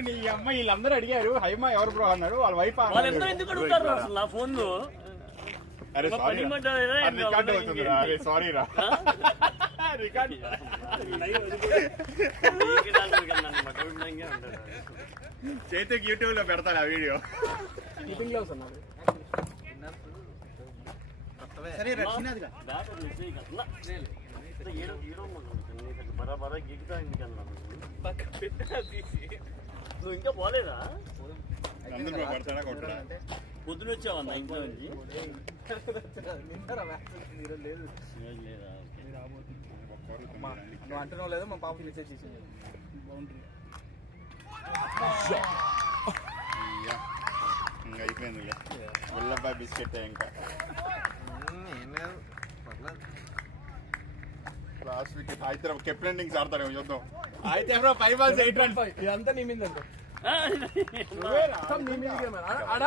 నీ అమ్మ వీళ్ళందరూ అడిగారు హైమా ఎవరు బ్రో అన్నాడు. వాళ్ళ వైఫ్ వాళ్ళందరూ ఎందుకు అడుగుతారు అసలు నా ఫోన్ లో? రికార్డ్ అవుతుందిరా. సారీ రా రికార్డ్. చేతికి యూట్యూబ్ లో పెడతాను ఆ వీడియో. మీటింగ్ లో వస్తున్నారు. సరే రక్షణాదిగా బరాబరా గిగుతా ఎందుకన్నా నువ్వు ఇంకా పోలేదా? అందరూ పడతాడా కొట్టడా? పొద్దున వచ్చావన్నా ఇంట్లో నుంచి? లేదు లేదా? నువ్వు అంటున్నావు లేదు మా పాప మెసేజ్ చేసింది. ఇంకా అయిపోయింది ఉల్లబ్బాయి బిస్కెట్ ఇంకా లాస్ట్ వీక్ అయితే కెప్టెన్ ఇన్నింగ్స్ ఆడతారేమో చూద్దాం. అయితే 5 balls 8 runs. ఇదంతా నీ మీద మొత్తం నీ మీదకే మరి. ఆడ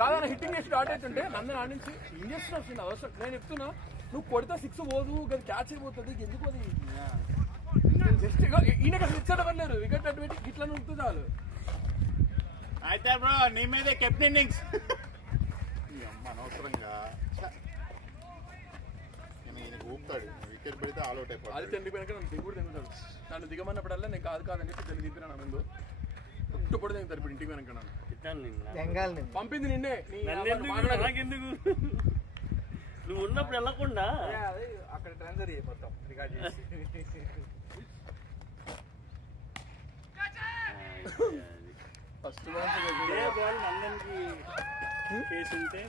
కాదన్న హిట్టింగ్ చేసి స్టార్ట్ అవుతుంటే నన్ను ఆడించి ఇంజక్షన్ వస్తుంది అవసరం. నేను చెప్తున్నా నువ్వు కొడితే 6 పోదు అది క్యాచ్ అయిపోతుంది ఎందుకు అది జస్ట్ ఈయనకి అసలు ఇచ్చేటవ్వలేరు వికెట్ అటు పెట్టి ఇట్లా ఉంటుంది చాలు. అయితే బ్రో నీ మీదే కెప్టెన్ ఇన్నింగ్స్ అనవసరంగా ఊపుతాడు వికెట్ పెడితే ఆల్ అవుట్ అయిపోతాడు. అది తెండిపోయాక నన్ను దిగుడు తెంగుతాడు. నన్ను దిగమన్నప్పుడల్లా నేను కాదని చెప్పి తెలి దింపినా ముందు పుట్టుపడి తెంగుతారు. ఇప్పుడు ఇంటికి వెనక నన్ను పంపింది నిన్నే నాకెందుకు నువ్వు ఉన్నప్పుడు వెళ్ళకుండా అక్కడ ట్రాన్స్ఫర్ చేయి మొత్తం రికార్డ్ చేసి. ఫస్ట్ కేసు ఉంటే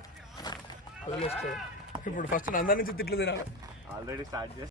ఇప్పుడు ఫస్ట్ నందా నుంచి తిట్లు తినాలి. ఆల్రెడీ స్టార్ట్ చేసి